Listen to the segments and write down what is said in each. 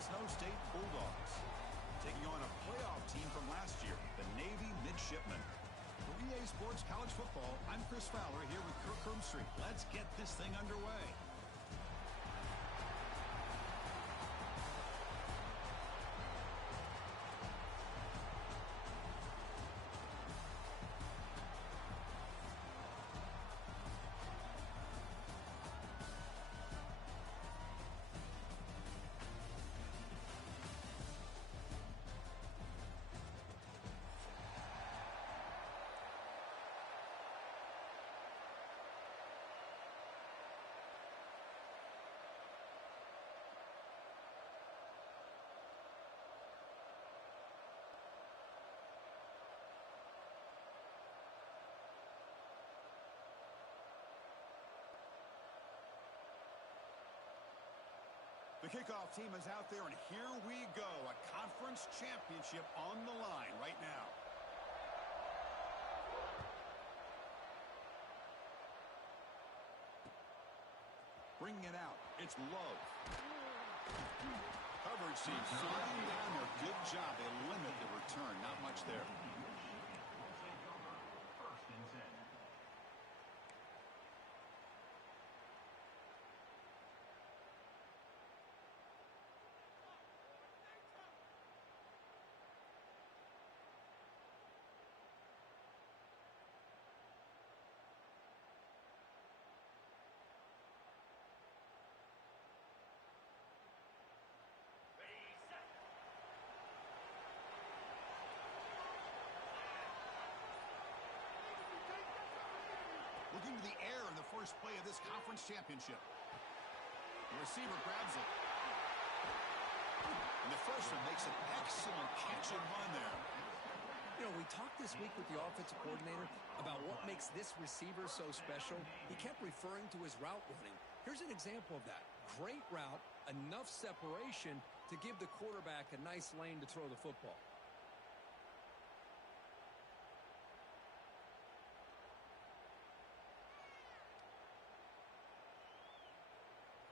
Fresno State Bulldogs, taking on a playoff team from last year, the Navy Midshipmen. For EA Sports College Football, I'm Chris Fowler here with Kirk Herbstreit. Let's get this thing underway. The kickoff team is out there, and here we go. A conference championship on the line right now. Bringing it out. It's Love. Coverage team sliding down there. Good job. They limit the return. Not much there. First and 10. Looking to the air in the first play of this conference championship. The receiver grabs it. And the freshman makes an excellent catch and run there. You know, we talked this week with the offensive coordinator about what makes this receiver so special. He kept referring to his route running. Here's an example of that. Great route, enough separation to give the quarterback a nice lane to throw the football.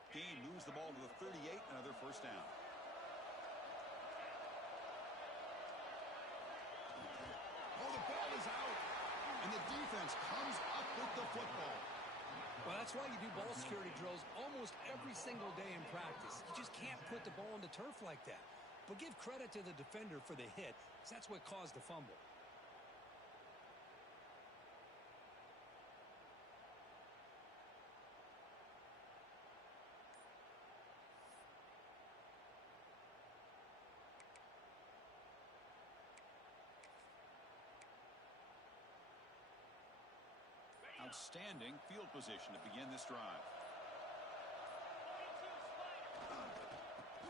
Gain moves the ball to the 38, another first down. Oh, the ball is out, and the defense comes up with the football. Well, that's why you do ball security drills almost every single day in practice. You just can't put the ball on the turf like that. But give credit to the defender for the hit, because that's what caused the fumble. Outstanding field position to begin this drive.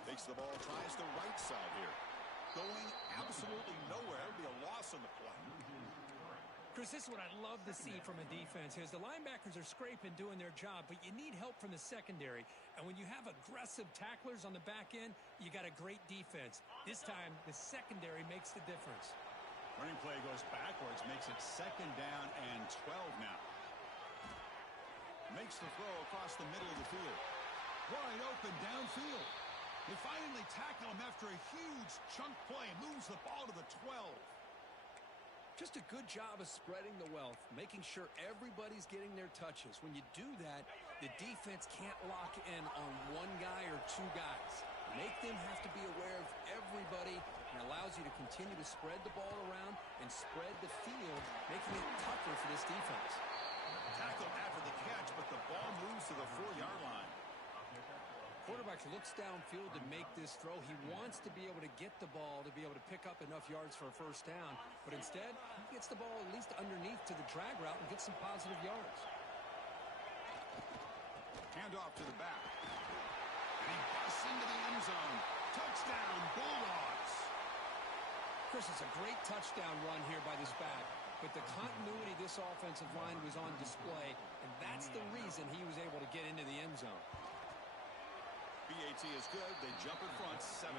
Takes the ball, tries the right side here. Going absolutely nowhere. It'll be a loss on the play. Chris, this is what I'd love to see from a defense is the linebackers are scraping, doing their job, but you need help from the secondary. And when you have aggressive tacklers on the back end, you got a great defense. This time, the secondary makes the difference. Running play goes backwards, makes it second down and 12 now. Makes the throw across the middle of the field. Wide open downfield. They finally tackle him after a huge chunk play. Moves the ball to the 12. Just a good job of spreading the wealth, making sure everybody's getting their touches. When you do that, the defense can't lock in on one guy or two guys. Make them have to be aware of everybody, and allows you to continue to spread the ball around and spread the field, making it tougher for this defense. Tackled after the catch, but the ball moves to the 4-yard line. Quarterback looks downfield to make this throw. He wants to be able to get the ball to be able to pick up enough yards for a first down, but instead, he gets the ball at least underneath to the drag route and gets some positive yards. Hand off to the back. And he busts into the end zone. Touchdown, Bulldogs. Chris, it's a great touchdown run here by this back, but the continuity of this offensive line was on display, and that's the reason he was able to get into the end zone. BAT is good. They jump in front, 7-0.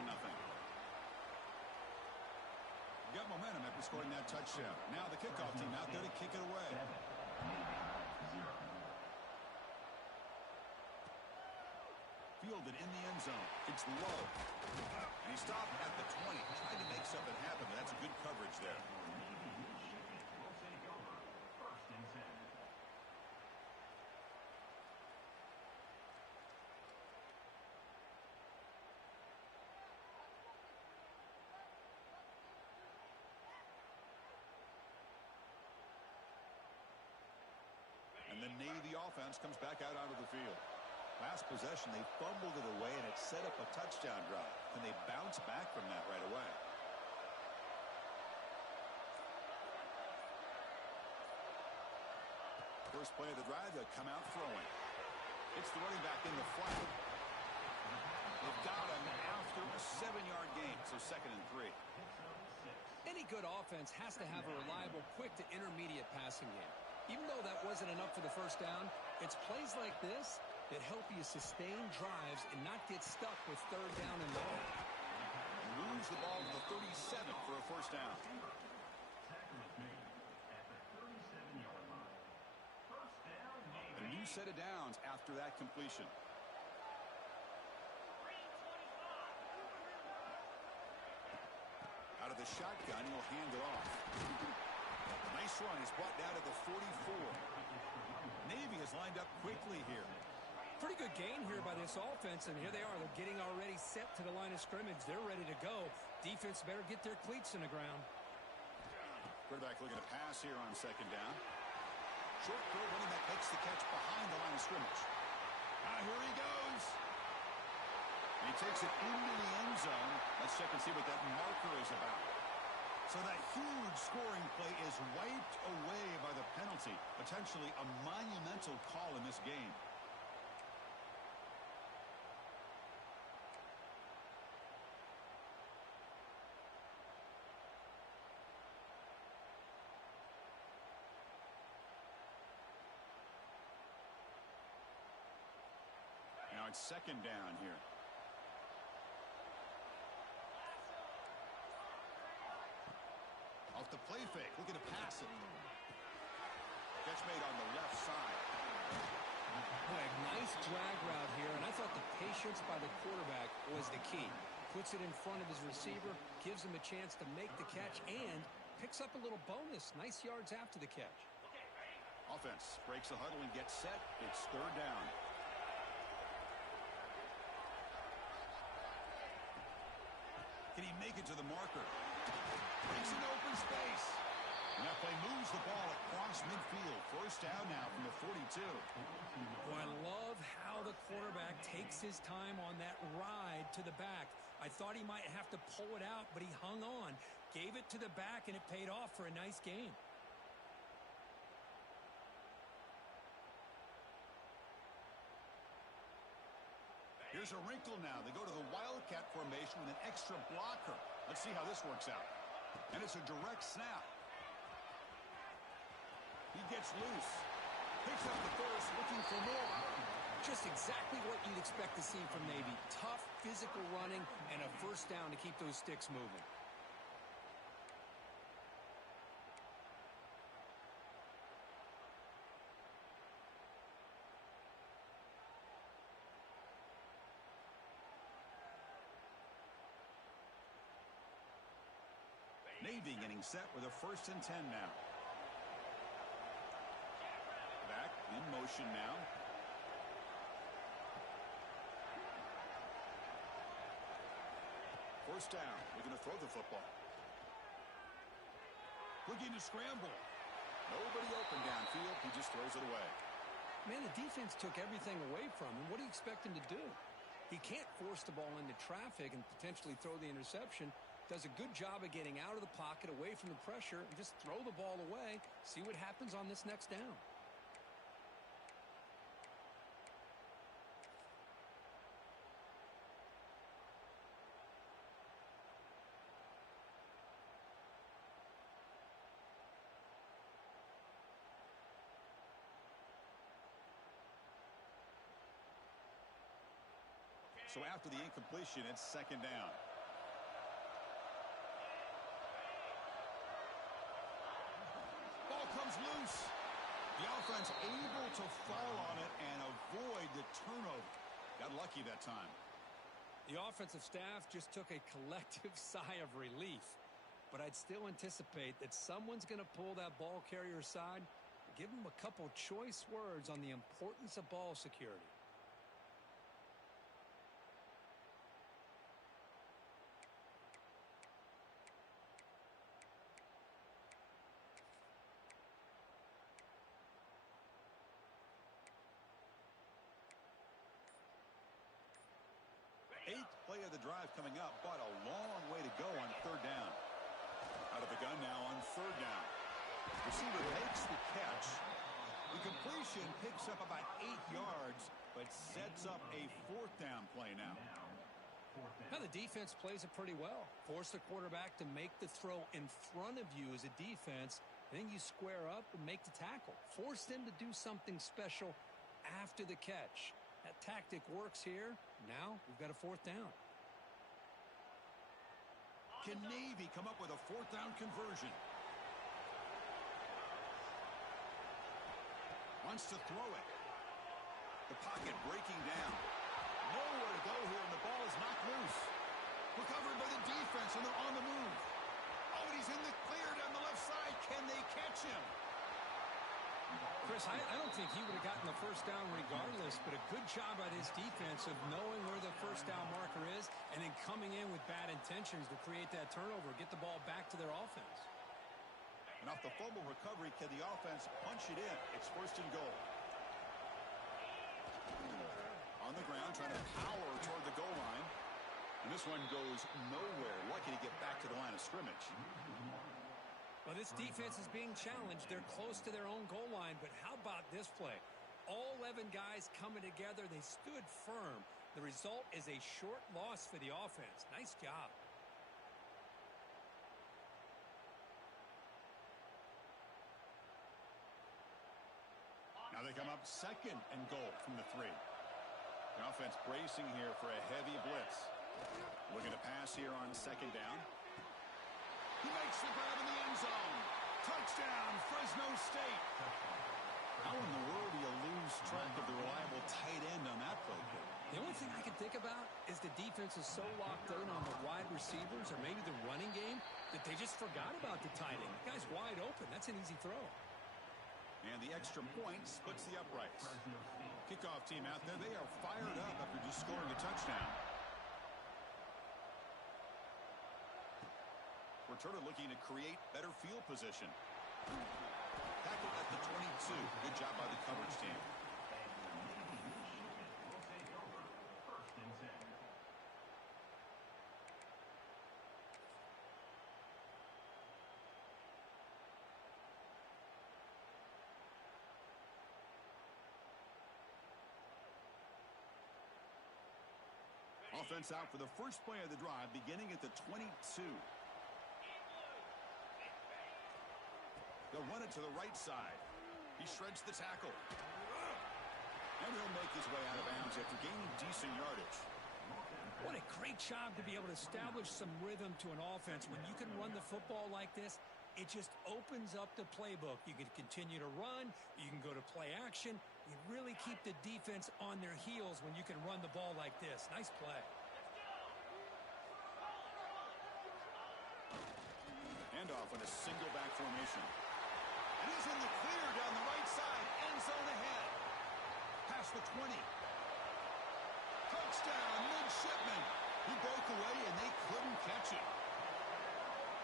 Got momentum after scoring that touchdown. Now the kickoff team out there to kick it away. Fielded in the end zone. It's Love. And he stopped at the 20, trying to make something happen, but that's good coverage there. And the Navy offense comes back out onto the field. Last possession, they fumbled it away, and it set up a touchdown drive. And they bounce back from that right away. First play of the drive, they'll come out throwing. It's the running back in the flat. They've got him after a 7-yard gain, so 2nd and 3. Any good offense has to have a reliable, quick to intermediate passing game. Even though that wasn't enough for the first down, it's plays like this that help you sustain drives and not get stuck with 3rd down and long. Moves the ball to the 37 for a first down. A new set of downs after that completion. Out of the shotgun, he'll hand it off. Nice run. He's brought down to the 44. Navy has lined up quickly here. Pretty good gain here by this offense, and here they are. They're getting already set to the line of scrimmage. They're ready to go. Defense better get their cleats in the ground. Quarterback looking to pass here on 2nd down. Short throw, running back makes the catch behind the line of scrimmage. Here he goes. And he takes it into the end zone. Let's check and see what that marker is about. So that huge scoring play is wiped away by the penalty. Potentially a monumental call in this game. Now it's 2nd down here. Off the play fake, looking to pass it. Catch made on the left side. Boy, nice drag route here, and I thought the patience by the quarterback was the key. Puts it in front of his receiver, gives him a chance to make the catch, and picks up a little bonus. Nice yards after the catch. Offense breaks the huddle and gets set. It's 3rd down. Can he make it to the marker? Breaks an open space. And that play moves the ball across midfield. First down now from the 42. Boy, I love how the quarterback takes his time on that ride to the back. I thought he might have to pull it out, but he hung on. Gave it to the back, and it paid off for a nice gain. Here's a wrinkle now. They go to the wildcat formation with an extra blocker. Let's see how this works out. And it's a direct snap. He gets loose. Picks up the first, looking for more. Just exactly what you'd expect to see from Navy. Tough, physical running, and a first down to keep those sticks moving. Navy getting set with a 1st and 10 now. Back in motion now. First down. Looking to throw the football. Looking to scramble. Nobody open downfield. He just throws it away. Man, the defense took everything away from him. What do you expect him to do? He can't force the ball into traffic and potentially throw the interception. Does a good job of getting out of the pocket, away from the pressure, and just throw the ball away. See what happens on this next down. So after the incompletion, it's 2nd down. Ball comes loose. The offense able to fall on it and avoid the turnover. Got lucky that time. The The offensive staff just took a collective sigh of relief. But I'd still anticipate that someone's going to pull that ball carrier aside, give him a couple choice words on the importance of ball security. Eighth play of the drive coming up, but a long way to go on third down. Out of the gun now on third down. Receiver makes the catch. The completion picks up about 8 yards, but sets up a fourth down play now. Now the defense plays it pretty well. Force the quarterback to make the throw in front of you as a defense. Then you square up and make the tackle. Force them to do something special after the catch. That tactic works here. Now we've got a fourth down. Can Navy come up with a fourth down conversion? Wants to throw it. The pocket breaking down. Nowhere to go here, and the ball is knocked loose. Recovered by the defense, and they're on the move. Oh, and he's in the clear down the left side. Can they catch him? Chris, I don't think he would have gotten the first down regardless, but a good job by his defense of knowing where the first down marker is and then coming in with bad intentions to create that turnover, get the ball back to their offense. And off the fumble recovery, can the offense punch it in? It's first and goal. On the ground, trying to power toward the goal line. And this one goes nowhere. Lucky to get back to the line of scrimmage. Well, this defense is being challenged. They're close to their own goal line, but how about this play? All 11 guys coming together. They stood firm. The result is a short loss for the offense. Nice job. Now they come up second and goal from the 3. The offense bracing here for a heavy blitz. Looking to pass here on second down. He makes the grab in the end zone. Touchdown, Fresno State. How in the world do you lose track of the reliable tight end on that play? The only thing I can think about is the defense is so locked in on the wide receivers or maybe the running game that they just forgot about the tight end. The guy's wide open. That's an easy throw. And the extra point splits the uprights. Kickoff team out there, they are fired up after just scoring a touchdown. Returner looking to create better field position. Tackled at the 22. Good job by the coverage team. Offense out for the first play of the drive, beginning at the 22. They'll run it to the right side. He shreds the tackle. And he'll make his way out of bounds after gaining decent yardage. What a great job to be able to establish some rhythm to an offense. When you can run the football like this, it just opens up the playbook. You can continue to run. You can go to play action. You really keep the defense on their heels when you can run the ball like this. Nice play. Handoff on a single back formation. And he's in the clear down the right side. End zone ahead. Past the 20. Touchdown, midshipman. He broke away and they couldn't catch him.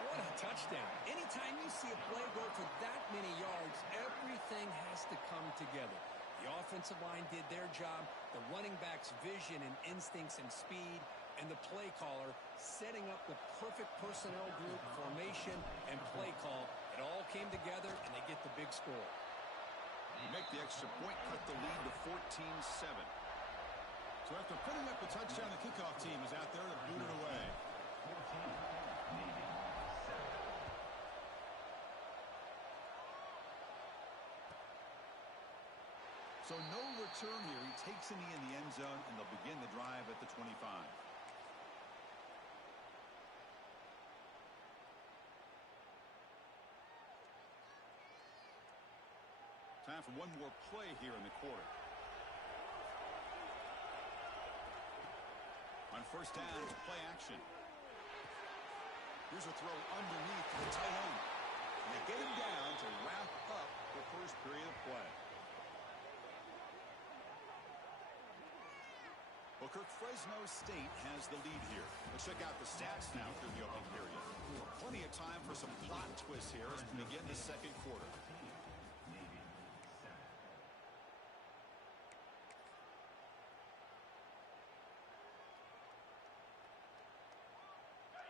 What a touchdown. Anytime you see a play go for that many yards, everything has to come together. The offensive line did their job, the running back's vision and instincts and speed, and the play caller setting up the perfect personnel group, formation, and play call. It all came together, and they get the big score. Make the extra point, cut the lead to 14-7. So after putting up the touchdown, the kickoff team is out there to boot it away. So no return here. He takes a knee in the end zone, and they'll begin the drive at the 25. Time for one more play here in the quarter. On first down, it's play action. Here's a throw underneath to the tight end. And they get him down to wrap up the first period of play. Well, Kirk, Fresno State has the lead here. Let's check out the stats now through the opening period. Plenty of time for some plot twists here as we begin the second quarter.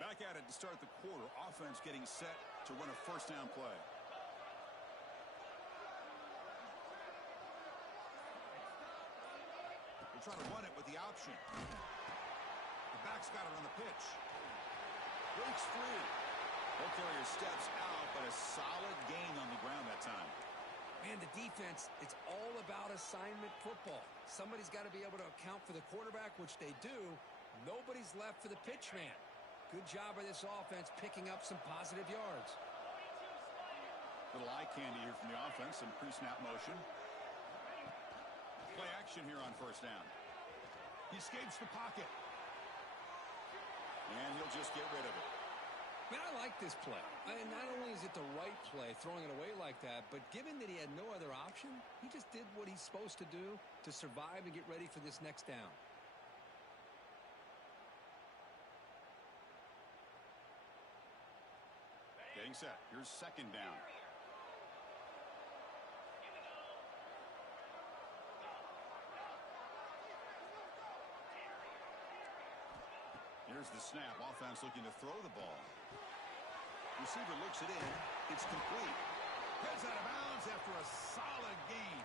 Back at it to start the quarter. Offense getting set to run a first down play. They're trying to run it with the option. The back's got it on the pitch. Breaks free. Ball carrier steps out, but a solid gain on the ground that time. Man, the defense, it's all about assignment football. Somebody's got to be able to account for the quarterback, which they do. Nobody's left for the pitch man. Good job by this offense picking up some positive yards. Little eye candy here from the offense. Some pre-snap motion. Play action here on first down. He escapes the pocket. And he'll just get rid of it. Man, I like this play. And not only is it the right play, throwing it away like that, but given that he had no other option, he just did what he's supposed to do to survive and get ready for this next down. Getting set. Here's second down. Here's the snap. Offense looking to throw the ball. Receiver looks it in. It's complete. Heads out of bounds after a solid gain.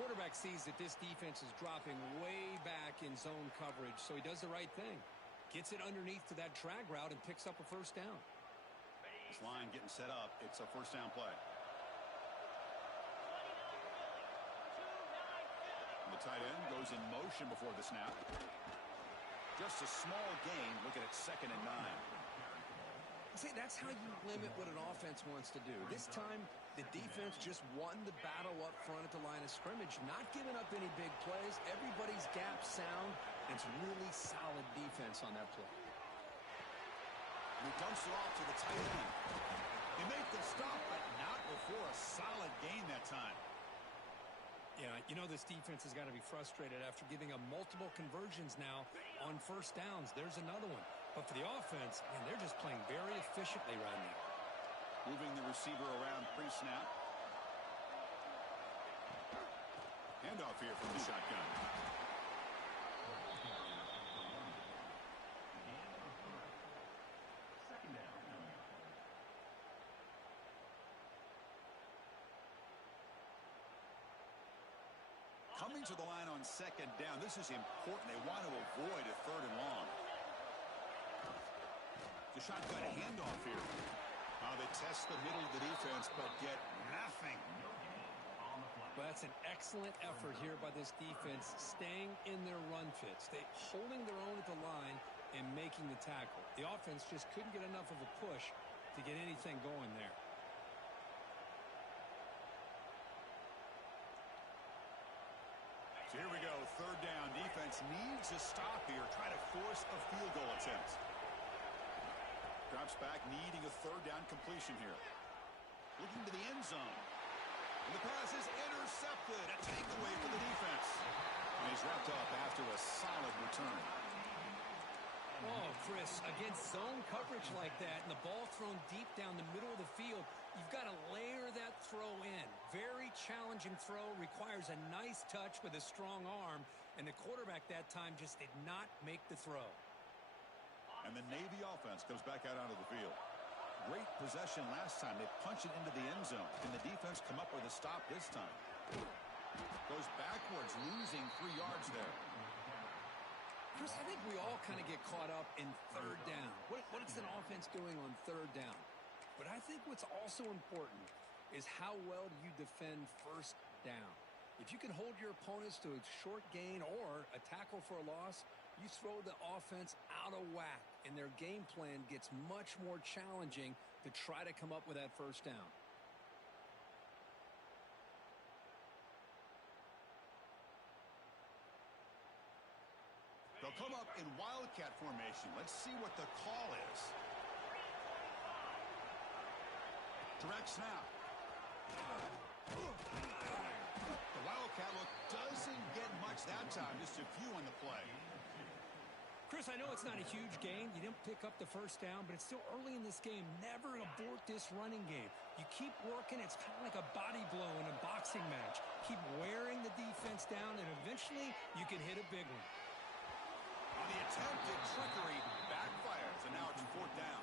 Quarterback sees that this defense is dropping way back in zone coverage, so he does the right thing. Gets it underneath to that drag route and picks up a first down. This line getting set up. It's a first down play. The tight end goes in motion before the snap. Just a small gain. Looking at 2nd and 9. See, that's how you limit what an offense wants to do. This time, the defense just won the battle up front at the line of scrimmage, not giving up any big plays. Everybody's gap sound. It's really solid defense on that play. He dumps it off to the tight end. He made the stop, but not before a solid gain that time. Yeah, you know this defense has got to be frustrated after giving up multiple conversions now on first downs. There's another one. But for the offense, man, they're just playing very efficiently right now. Moving the receiver around pre-snap. Handoff here from the shotgun. Coming to the line on second down. This is important. They want to avoid a 3rd and long. The shotgun handoff here. They test the middle of the defense, but get nothing. Well, that's an excellent effort here by this defense, staying in their run fits. They holding their own at the line and making the tackle. The offense just couldn't get enough of a push to get anything going there. So here we go, 3rd down. Defense needs a stop here. Try to force a field goal attempt. Drops back, needing a 3rd down completion here. Looking to the end zone. And the pass is intercepted. A takeaway for the defense. And he's wrapped up after a solid return. Oh, Chris, against zone coverage like that and the ball thrown deep down the middle of the field, you've got to layer that throw in. Very challenging throw, requires a nice touch with a strong arm, and the quarterback that time just did not make the throw. And the Navy offense comes back out onto the field. Great possession last time. They punch it into the end zone. Can the defense come up with a stop this time? Goes backwards, losing 3 yards there. Chris, I think we all kind of get caught up in 3rd down. What's an offense doing on 3rd down? But I think what's also important is how well you defend 1st down. If you can hold your opponents to a short gain or a tackle for a loss, you throw the offense out of whack, and their game plan gets much more challenging to try to come up with that 1st down. They'll come up in wild wildcat formation. Let's see what the call is. Direct snap. The wildcat look doesn't get much that time. Just a few on the play. Chris, I know it's not a huge gain. You didn't pick up the first down, but it's still early in this game. Never abort this running game. You keep working. It's kind of like a body blow in a boxing match. Keep wearing the defense down, and eventually you can hit a big one. On the attempted trickery, backfires, and now it's fourth down.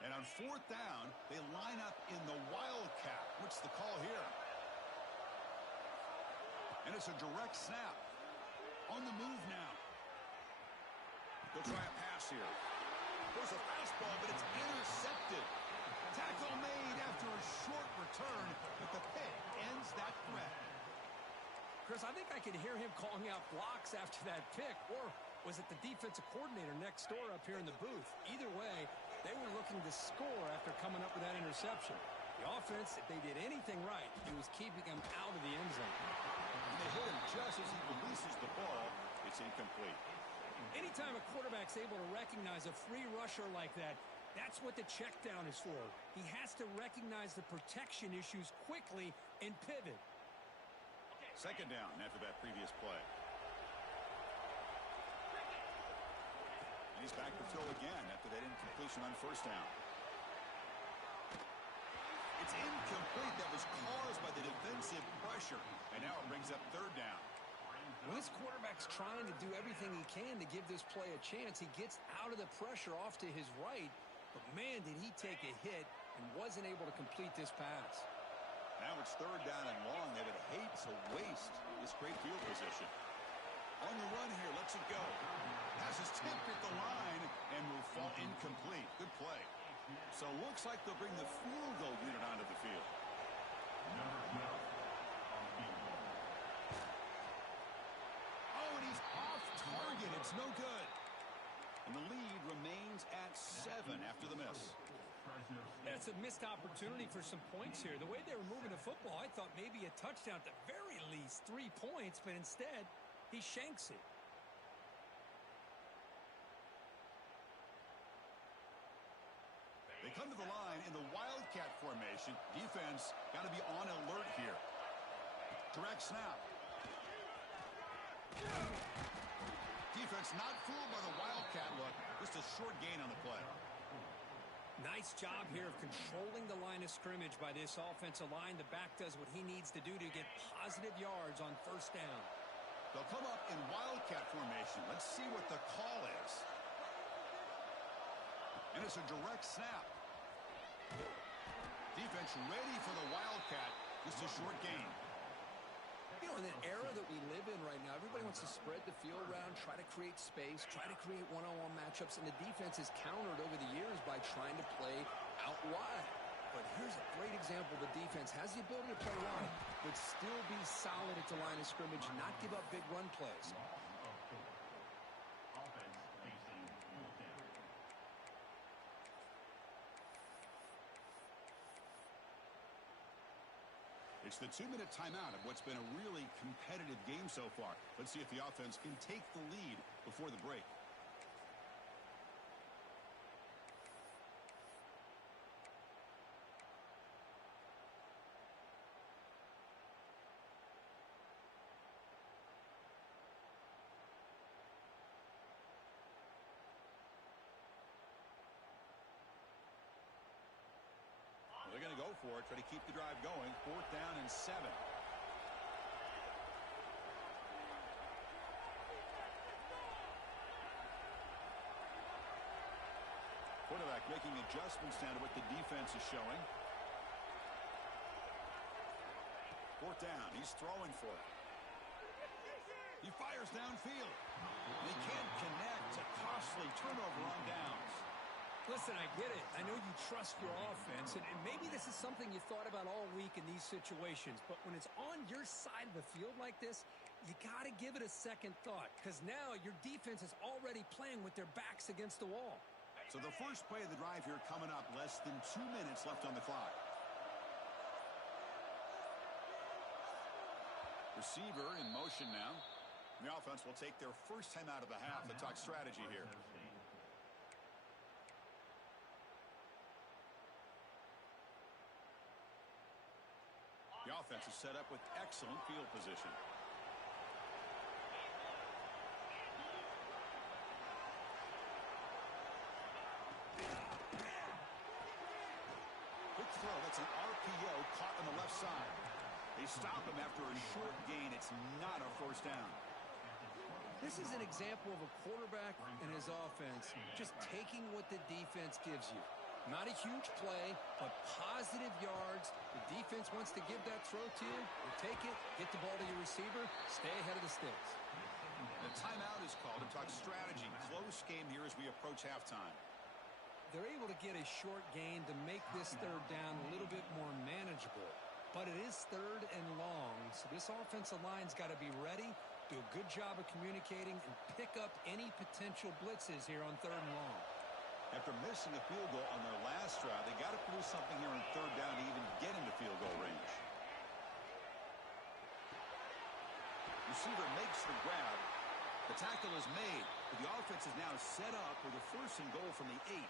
And on fourth down, they line up in the wildcat. What's the call here? And it's a direct snap. On the move now. They'll try a pass here. There's a fastball, but it's intercepted. Tackle made after a short return, but the pick ends that threat. Chris, I think I could hear him calling out blocks after that pick, or was it the defensive coordinator next door up here in the booth? Either way, they were looking to score after coming up with that interception. The offense, if they did anything right, it was keeping him out of the end zone. And they hit him just as he releases the ball. It's incomplete. Anytime a quarterback's able to recognize a free rusher like that, that's what the check down is for. He has to recognize the protection issues quickly and pivot. Second down after that previous play. And he's back to throw again after that incompletion on first down. It's incomplete. That was caused by the defensive pressure. And now it brings up third down. When this quarterback's trying to do everything he can to give this play a chance, he gets out of the pressure off to his right. But, man, did he take a hit and wasn't able to complete this pass. Now it's third down and long. They would hate to waste this great field position. On the run here, lets it go. Pass is tipped at the line and will fall incomplete. Good play. So looks like they'll bring the field goal unit onto the field. Oh, and he's off target. It's no good. And the lead remains at 7 after the miss. That's a missed opportunity for some points here. The way they were moving the football, I thought maybe a touchdown at the very least, 3 points, but instead he shanks it. They come to the line in the wildcat formation. Defense got to be on alert here. Direct snap. Defense not fooled by the wildcat look. Just a short gain on the play. Nice job here of controlling the line of scrimmage by this offensive line. The back does what he needs to do to get positive yards on first down. They'll come up in wildcat formation. Let's see what the call is. And it's a direct snap. Defense ready for the wildcat. Just a short gain. You know, in the era that we live in right now, everybody wants to spread the field around, try to create space, try to create one-on-one matchups, and the defense has countered over the years by trying to play out wide. But here's a great example. The defense has the ability to play wide, but still be solid at the line of scrimmage, not give up big run plays. It's the 2-minute timeout of what's been a really competitive game so far. Let's see if the offense can take the lead before the break. They're going to go for it, try to keep the drive going. Fourth down and 7. Quarterback making adjustments down to what the defense is showing. Fourth down, he's throwing for it. He fires downfield. They can't connect. A costly turnover on downs. Listen, I get it. I know you trust your offense, and maybe this is something you thought about all week in these situations, but when it's on your side of the field like this, you got to give it a second thought, because now your defense is already playing with their backs against the wall. So the first play of the drive here coming up, less than 2 minutes left on the clock. Receiver in motion now. The offense will take their first time out of the half to talk strategy here. The offense is set up with excellent field position. Quick throw. That's an RPO caught on the left side. They stop him after a short gain. It's not a first down. This is an example of a quarterback and his offense just taking what the defense gives you. Not a huge play, but positive yards. The defense wants to give that throw to you. You take it, get the ball to your receiver, stay ahead of the sticks. The timeout is called to talk strategy. Close game here as we approach halftime. They're able to get a short gain to make this third down a little bit more manageable. But it is third and long, so this offensive line's got to be ready, do a good job of communicating, and pick up any potential blitzes here on third and long. After missing a field goal on their last drive, they got to produce something here on third down to even get into field goal range. Receiver makes the grab. The tackle is made, but the offense is now set up with a first and goal from the 8.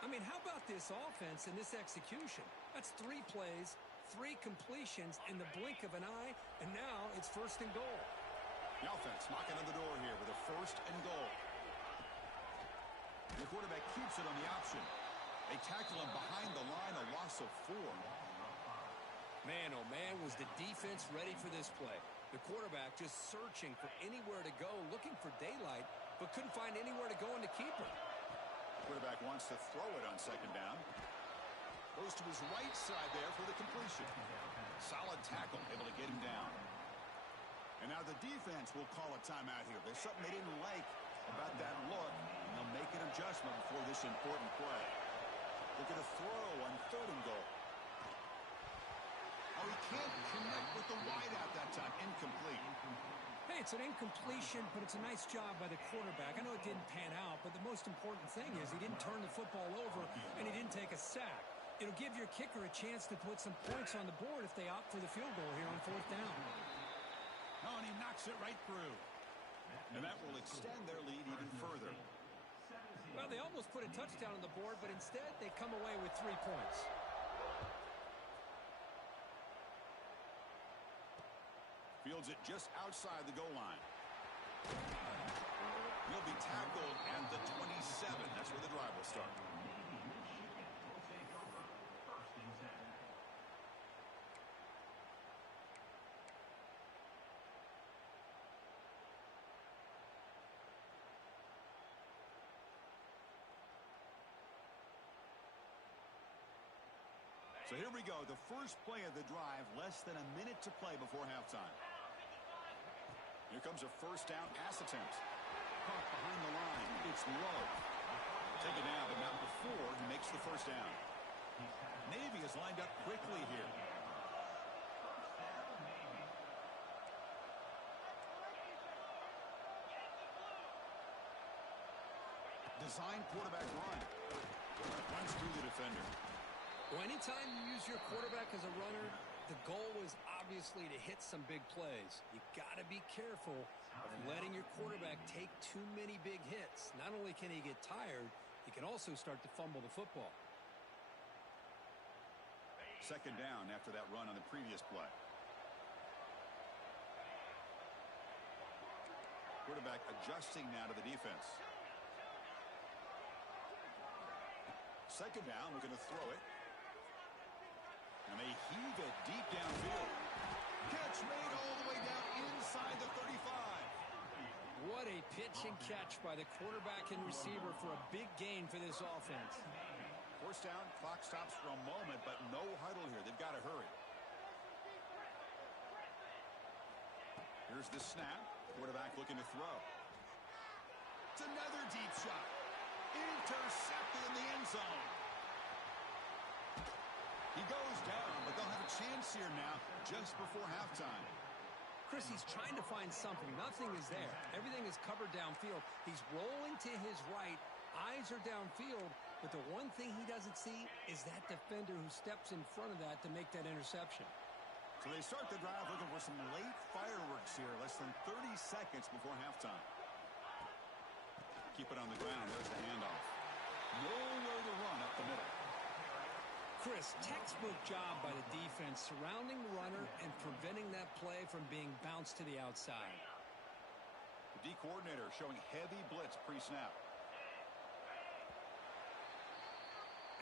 I mean, how about this offense and this execution? That's 3 plays, 3 completions in the blink of an eye, and now it's first and goal. The offense knocking on the door here with a first and goal. The quarterback keeps it on the option. They tackle him behind the line, a loss of 4. Man, oh man, was the defense ready for this play. The quarterback just searching for anywhere to go, looking for daylight, but couldn't find anywhere to go in the keeper. Quarterback wants to throw it on second down. Goes to his right side there for the completion. Solid tackle, able to get him down. And now the defense will call a timeout here. There's something they didn't like about that look, and they'll make an adjustment before this important play. Look at a throw on third and goal. Oh, he can't connect with the wideout that time. Incomplete. Hey, it's an incompletion, but it's a nice job by the quarterback. I know it didn't pan out, but the most important thing is he didn't turn the football over, and he didn't take a sack. It'll give your kicker a chance to put some points on the board if they opt for the field goal here on fourth down. Oh, and he knocks it right through. And that will extend their lead even further. Well, they almost put a touchdown on the board, but instead they come away with 3 points. Fields it just outside the goal line. He'll be tackled at the 27. That's where the drive will start. So here we go, the first play of the drive, less than a minute to play before halftime. Here comes a first down pass attempt. Caught behind the line. It's low. Taken down, but not before he makes the first down. Navy is lined up quickly here. Design quarterback run. Runs through the defender. Well, anytime you use your quarterback as a runner, the goal is obviously to hit some big plays. You got to be careful of letting your quarterback take too many big hits. Not only can he get tired, he can also start to fumble the football. Second down after that run on the previous play. Quarterback adjusting now to the defense. Second down, we're going to throw it. And they heave it deep downfield. Catch made all the way down inside the 35. What a pitch and catch by the quarterback and receiver for a big gain for this offense. First down, clock stops for a moment, but no huddle here. They've got to hurry. Here's the snap. Quarterback looking to throw. It's another deep shot. Intercepted in the end zone. He goes down, but they'll have a chance here now just before halftime. Chris, he's trying to find something. Nothing is there. Everything is covered downfield. He's rolling to his right. Eyes are downfield. But the one thing he doesn't see is that defender who steps in front of that to make that interception. So they start the drive looking for some late fireworks here. Less than 30 seconds before halftime. Keep it on the ground. There's the handoff. Nowhere to run up the middle. Chris, textbook job by the defense surrounding the runner and preventing that play from being bounced to the outside. The D coordinator showing heavy blitz pre-snap.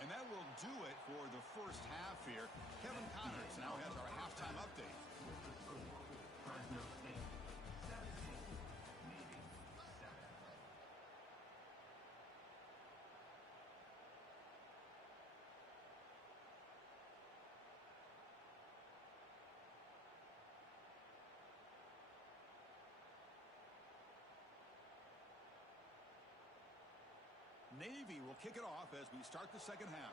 And that will do it for the first half here. Kevin Connors now has our halftime update. Navy will kick it off as we start the second half.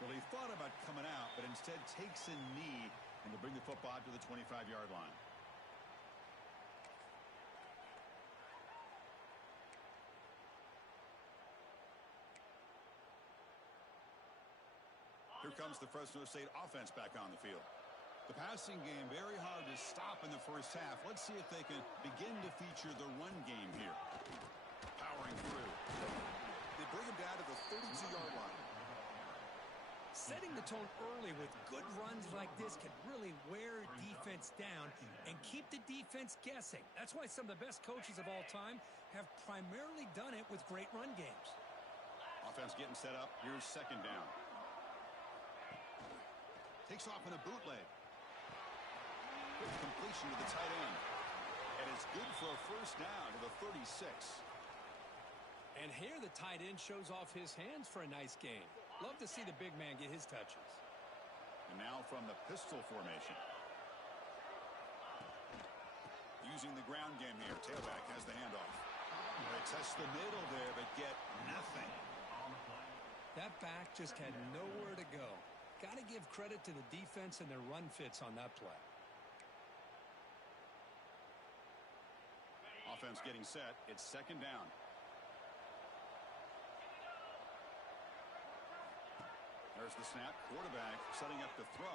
Well, he thought about coming out, but instead takes a knee and to bring the football to the 25-yard line. Here comes the Fresno State offense back on the field. The passing game very hard to stop in the first half. Let's see if they can begin to feature the run game here. Powering through. They bring him down to the 32-yard line. Setting the tone early with good runs like this can really wear defense down and keep the defense guessing. That's why some of the best coaches of all time have primarily done it with great run games. Offense getting set up. Here's second down. Takes off in a bootleg. Quick completion to the tight end. And it's good for a first down to the 36. And here the tight end shows off his hands for a nice gain. Love to see the big man get his touches. And now from the pistol formation. Using the ground game here. Tailback has the handoff. They test the middle there, but get nothing. That back just had nowhere to go. Got to give credit to the defense and their run fits on that play. Offense getting set. It's second down. There's the snap. Quarterback setting up the throw.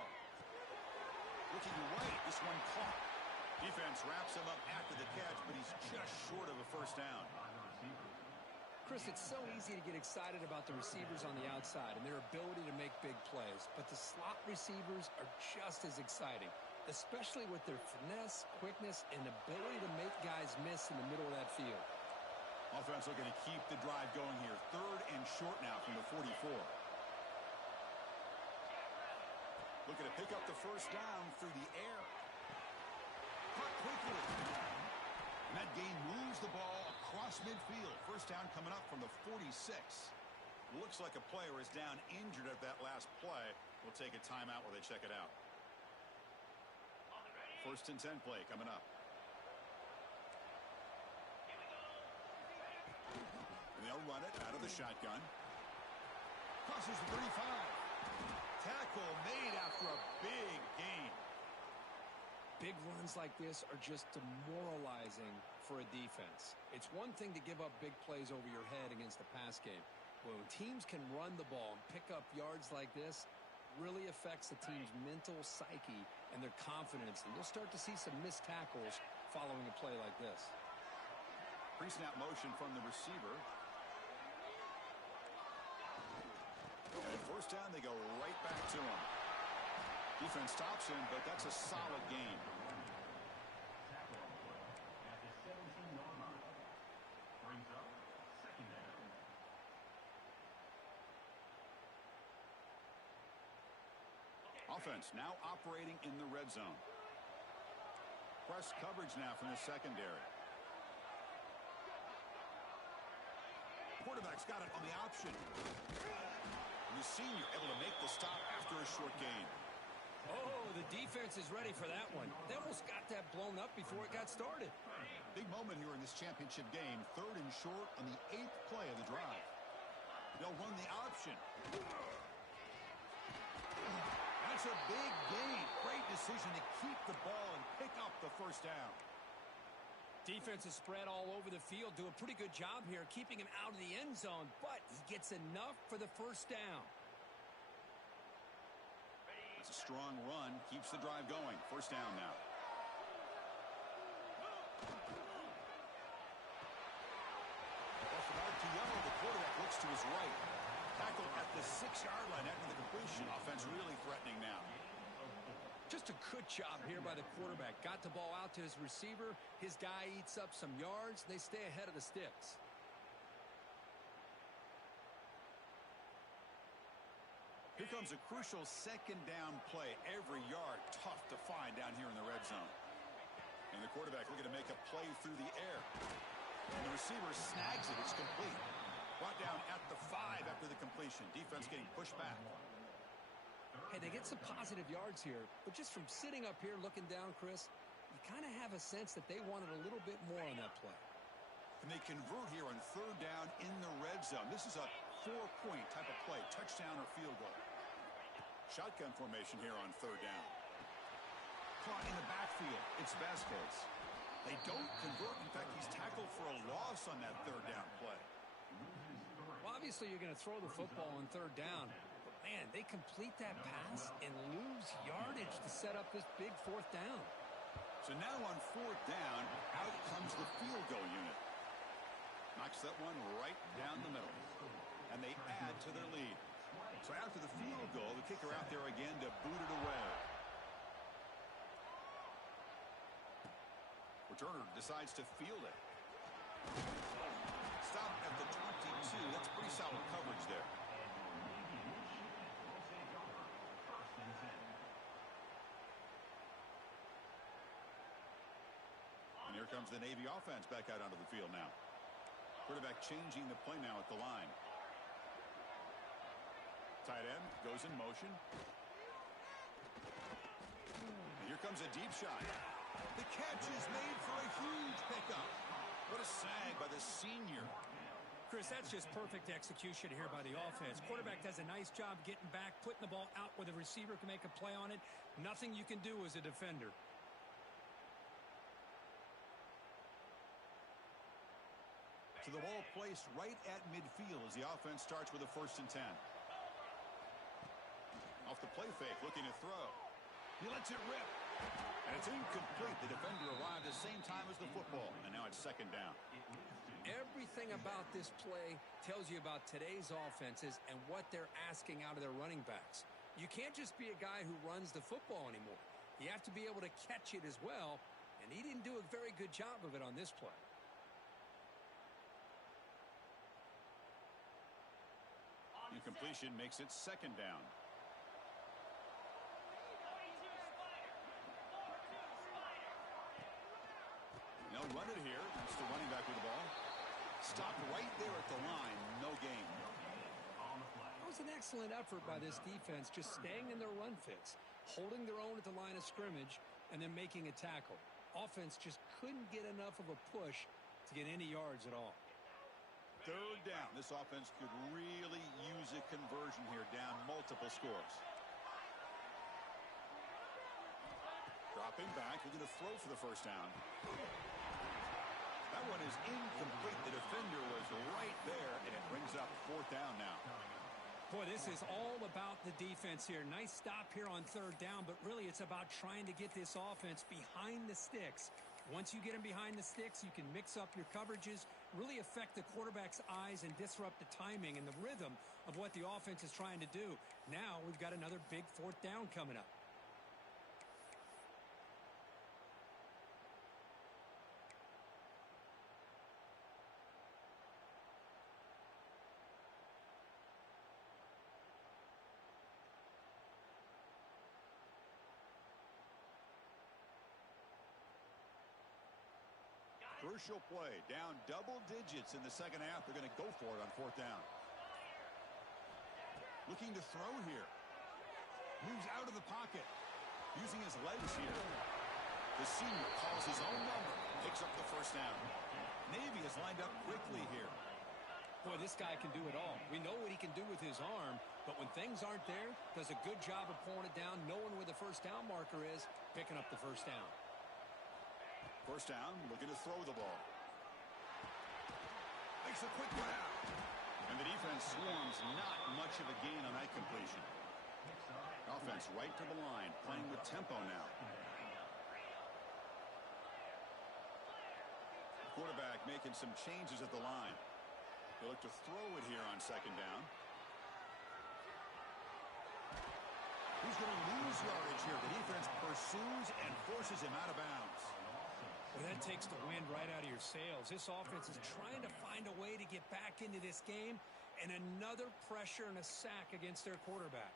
Looking right. This one caught. Defense wraps him up after the catch, but he's just short of a first down. Chris, it's so easy to get excited about the receivers on the outside and their ability to make big plays, but the slot receivers are just as exciting, especially with their finesse, quickness, and ability to make guys miss in the middle of that field. Offense looking to keep the drive going here. Third and short now from the 44. Looking to pick up the first down through the air. Caught quickly. And that gain moves the ball across midfield. First down coming up from the 46. Looks like a player is down injured at that last play. We'll take a timeout while they check it out. First and 10 play coming up. And they'll run it out of the shotgun. Crosses the 35. Tackle made after a big gain. Big runs like this are just demoralizing for a defense. It's one thing to give up big plays over your head against the pass game. When teams can run the ball and pick up yards like this, really affects the team's mental psyche and their confidence. And you'll start to see some missed tackles following a play like this. Pre-snap motion from the receiver. And at first down, they go right back to him. Defense stops him, but that's a solid gain. Offense now operating in the red zone. Press coverage now from the secondary. Quarterback's got it on the option. And the senior able to make the stop after a short gain. Oh, the defense is ready for that one. They almost got that blown up before it got started. Big moment here in this championship game. 3rd and short on the 8th play of the drive. They'll run the option. That's a big gain. Great decision to keep the ball and pick up the first down. Defense is spread all over the field. Do a pretty good job here keeping him out of the end zone, but he gets enough for the first down. It's a strong run. Keeps the drive going. First down now. Off the guard to Yellow. The quarterback looks to his right. Tackle at the 6-yard line after the completion. Offense really threatening now. Just a good job here by the quarterback. Got the ball out to his receiver. His guy eats up some yards. They stay ahead of the sticks. Here comes a crucial second down play. Every yard tough to find down here in the red zone. And the quarterback looking to make a play through the air. And the receiver snags it. It's complete. Brought down at the 5 after the completion. Defense getting pushed back. Hey, they get some positive yards here, but just from sitting up here looking down, Chris, you kind of have a sense that they wanted a little bit more on that play. And they convert here on 3rd down in the red zone. This is a 4-point type of play, touchdown or field goal. Shotgun formation here on 3rd down. Caught in the backfield. It's Vasquez. They don't convert. In fact, he's tackled for a loss on that 3rd down play. Well, obviously, you're going to throw the football on 3rd down. But, man, they complete that pass and lose yardage to set up this big 4th down. So now on 4th down, out comes the field goal unit. Knocks that one right down the middle. And they add to their lead. So after the field goal, the kicker out there again to boot it away. Returner decides to field it. Stop at the 22. That's pretty solid coverage there. And here comes the Navy offense back out onto the field now. Quarterback changing the play now at the line. Tight end goes in motion. And here comes a deep shot. The catch is made for a huge pickup. What a sag by the senior. Chris, that's just perfect execution here by the offense. Quarterback does a nice job getting back, putting the ball out where the receiver can make a play on it. Nothing you can do as a defender. So the ball placed right at midfield as the offense starts with a 1st and 10. Off the play fake, looking to throw. He lets it rip. And it's incomplete. The defender arrived at the same time as the football. And now it's 2nd down. Everything about this play tells you about today's offenses and what they're asking out of their running backs. You can't just be a guy who runs the football anymore. You have to be able to catch it as well. And he didn't do a very good job of it on this play. Incompletion makes it 2nd down. They'll run it here. That's the running back with the ball. Stopped right there at the line. No gain. That was an excellent effort by this defense, just staying in their run fits, holding their own at the line of scrimmage, and then making a tackle. Offense just couldn't get enough of a push to get any yards at all. 3rd down. This offense could really use a conversion here, down multiple scores. Dropping back, looking to throw for the 1st down. That one is incomplete. The defender was right there, and it brings up 4th down now. Boy, this is all about the defense here. Nice stop here on 3rd down, but really it's about trying to get this offense behind the sticks. Once you get them behind the sticks, you can mix up your coverages, really affect the quarterback's eyes and disrupt the timing and the rhythm of what the offense is trying to do. Now we've got another big 4th down coming up. crucial play. Down double digits in the second half. They're going to go for it on fourth down. Looking to throw here. Moves out of the pocket. Using his legs here. The senior calls his own number. Picks up the first down. Navy is lined up quickly here. Boy, this guy can do it all. We know what he can do with his arm, but when things aren't there, does a good job of pulling it down, knowing where the first down marker is, picking up the first down. First down, looking to throw the ball. Makes a quick grab. And the defense swarms, not much of a gain on that completion. Offense right to the line, playing with tempo now. Quarterback making some changes at the line. They look to throw it here on second down. He's going to lose yardage here. The defense pursues and forces him out of bounds. Well, that takes the wind right out of your sails. This offense is trying to find a way to get back into this game, and another pressure and a sack against their quarterback.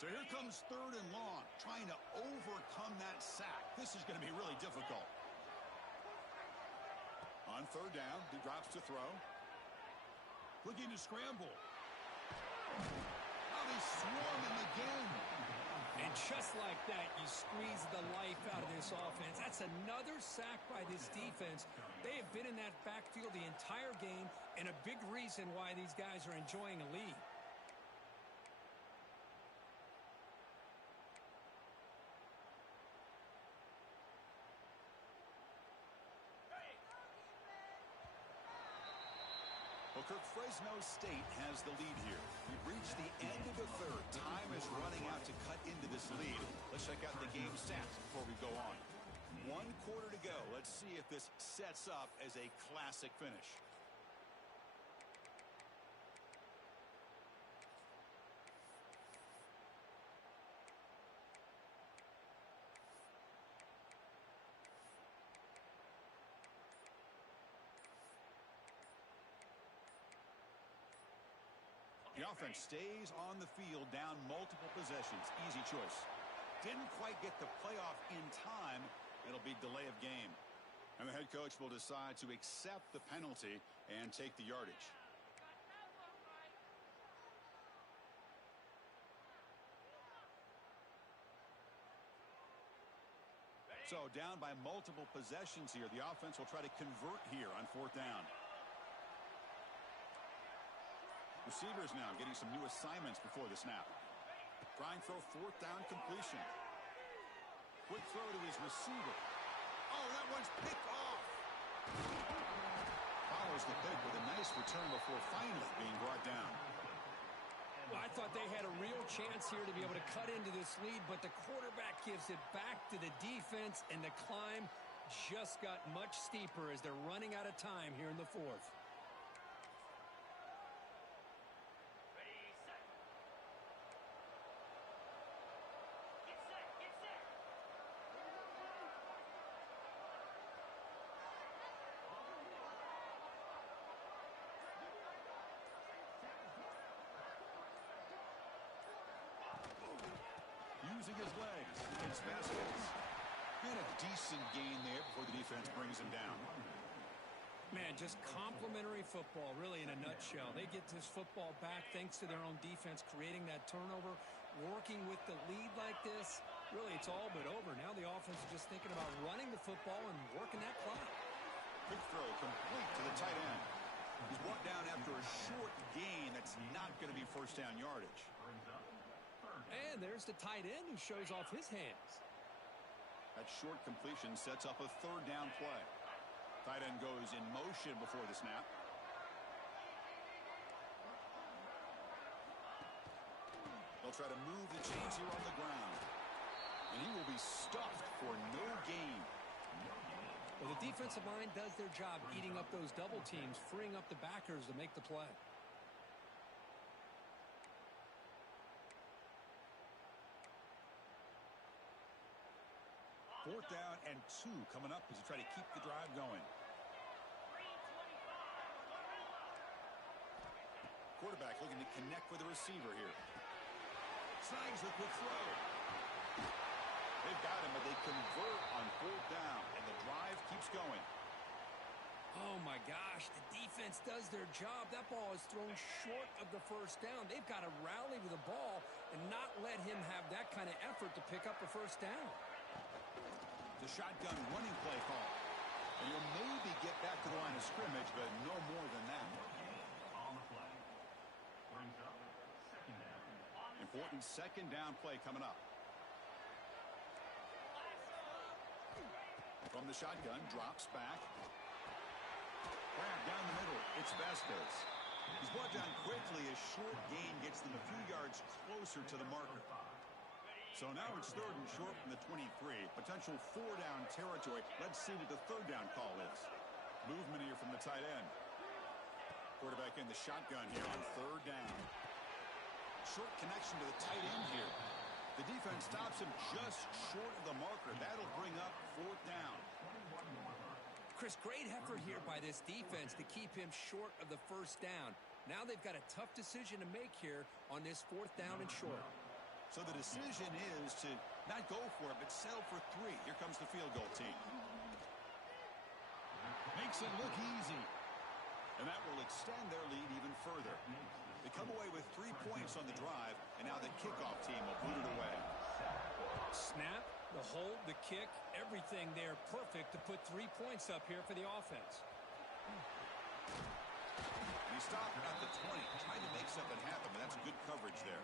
So here comes third and long, trying to overcome that sack. This is going to be really difficult. On third down, he drops to throw. Looking to scramble. Now they swarm him again. And just like that, you squeeze the life out of this offense. That's another sack by this defense. They have been in that backfield the entire game, and a big reason why these guys are enjoying a lead. Well, Kirk, Fresno State has the lead here. We've reached the end of the third. Time is running out to cut into this lead. Let's check out the game stats before we go on. 1 quarter to go. Let's see if this sets up as a classic finish. The offense stays on the field, down multiple possessions. Easy choice. Didn't quite get the playoff in time. It'll be delay of game. And the head coach will decide to accept the penalty and take the yardage. So down by multiple possessions here. The offense will try to convert here on fourth down. Receivers now getting some new assignments before the snap. Trying throw fourth down completion. Quick throw to his receiver. Oh, that one's picked off. Follows the pick with a nice return before finally being brought down. Well, I thought they had a real chance here to be able to cut into this lead, but the quarterback gives it back to the defense, and the climb just got much steeper as they're running out of time here in the fourth. Using his legs against baskets. And a decent gain there before the defense brings him down. Man, just complimentary football, really, in a nutshell. They get this football back thanks to their own defense, creating that turnover, working with the lead like this. Really, it's all but over. Now the offense is just thinking about running the football and working that clock. Quick throw complete to the tight end. He's brought down after a short gain that's not going to be first down yardage. And there's the tight end who shows off his hands. That short completion sets up a third down play. Tight end goes in motion before the snap. They'll try to move the chains here on the ground. And he will be stuffed for no gain. Well, the defensive line does their job eating up those double teams, freeing up the backers to make the play. Fourth down and 2 coming up as they try to keep the drive going. Quarterback looking to connect with the receiver here. Snags the quick throw. They've got him, but they convert on 4th down, and the drive keeps going. Oh, my gosh, the defense does their job. That ball is thrown short of the first down. They've got to rally to the ball and not let him have that kind of effort to pick up a first down. The shotgun running play call. And he'll maybe get back to the line of scrimmage, but no more than that. Important second down play coming up. From the shotgun, drops back. Grab down the middle. It's Vasquez. He's brought down quickly. A short gain gets them a few yards closer to the marker. So now it's 3rd and short from the 23. Potential 4-down territory. Let's see what the 3rd down call is. Movement here from the tight end. Quarterback in the shotgun here on 3rd down. Short connection to the tight end here. The defense stops him just short of the marker. That'll bring up 4th down. Chris, great effort here by this defense to keep him short of the first down. Now they've got a tough decision to make here on this 4th down and short. So the decision is to not go for it, but settle for 3. Here comes the field goal team. Makes it look easy. And that will extend their lead even further. They come away with 3 points on the drive, and now the kickoff team will boot it away. Snap, the hold, the kick, everything there perfect to put 3 points up here for the offense. And he stopped at the 20, trying to make something happen, but that's good coverage there.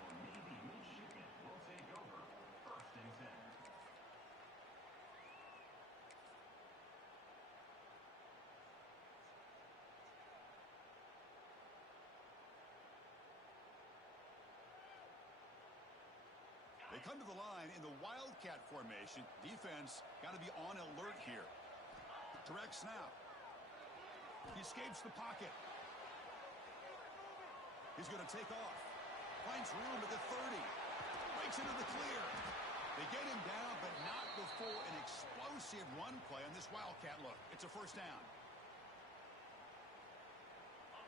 They come to the line in the wildcat formation. Defense got to be on alert here. Direct snap. He escapes the pocket. He's going to take off. Finds room at the 30. Breaks into the clear. They get him down, but not before an explosive run play on this wildcat look. It's a first down.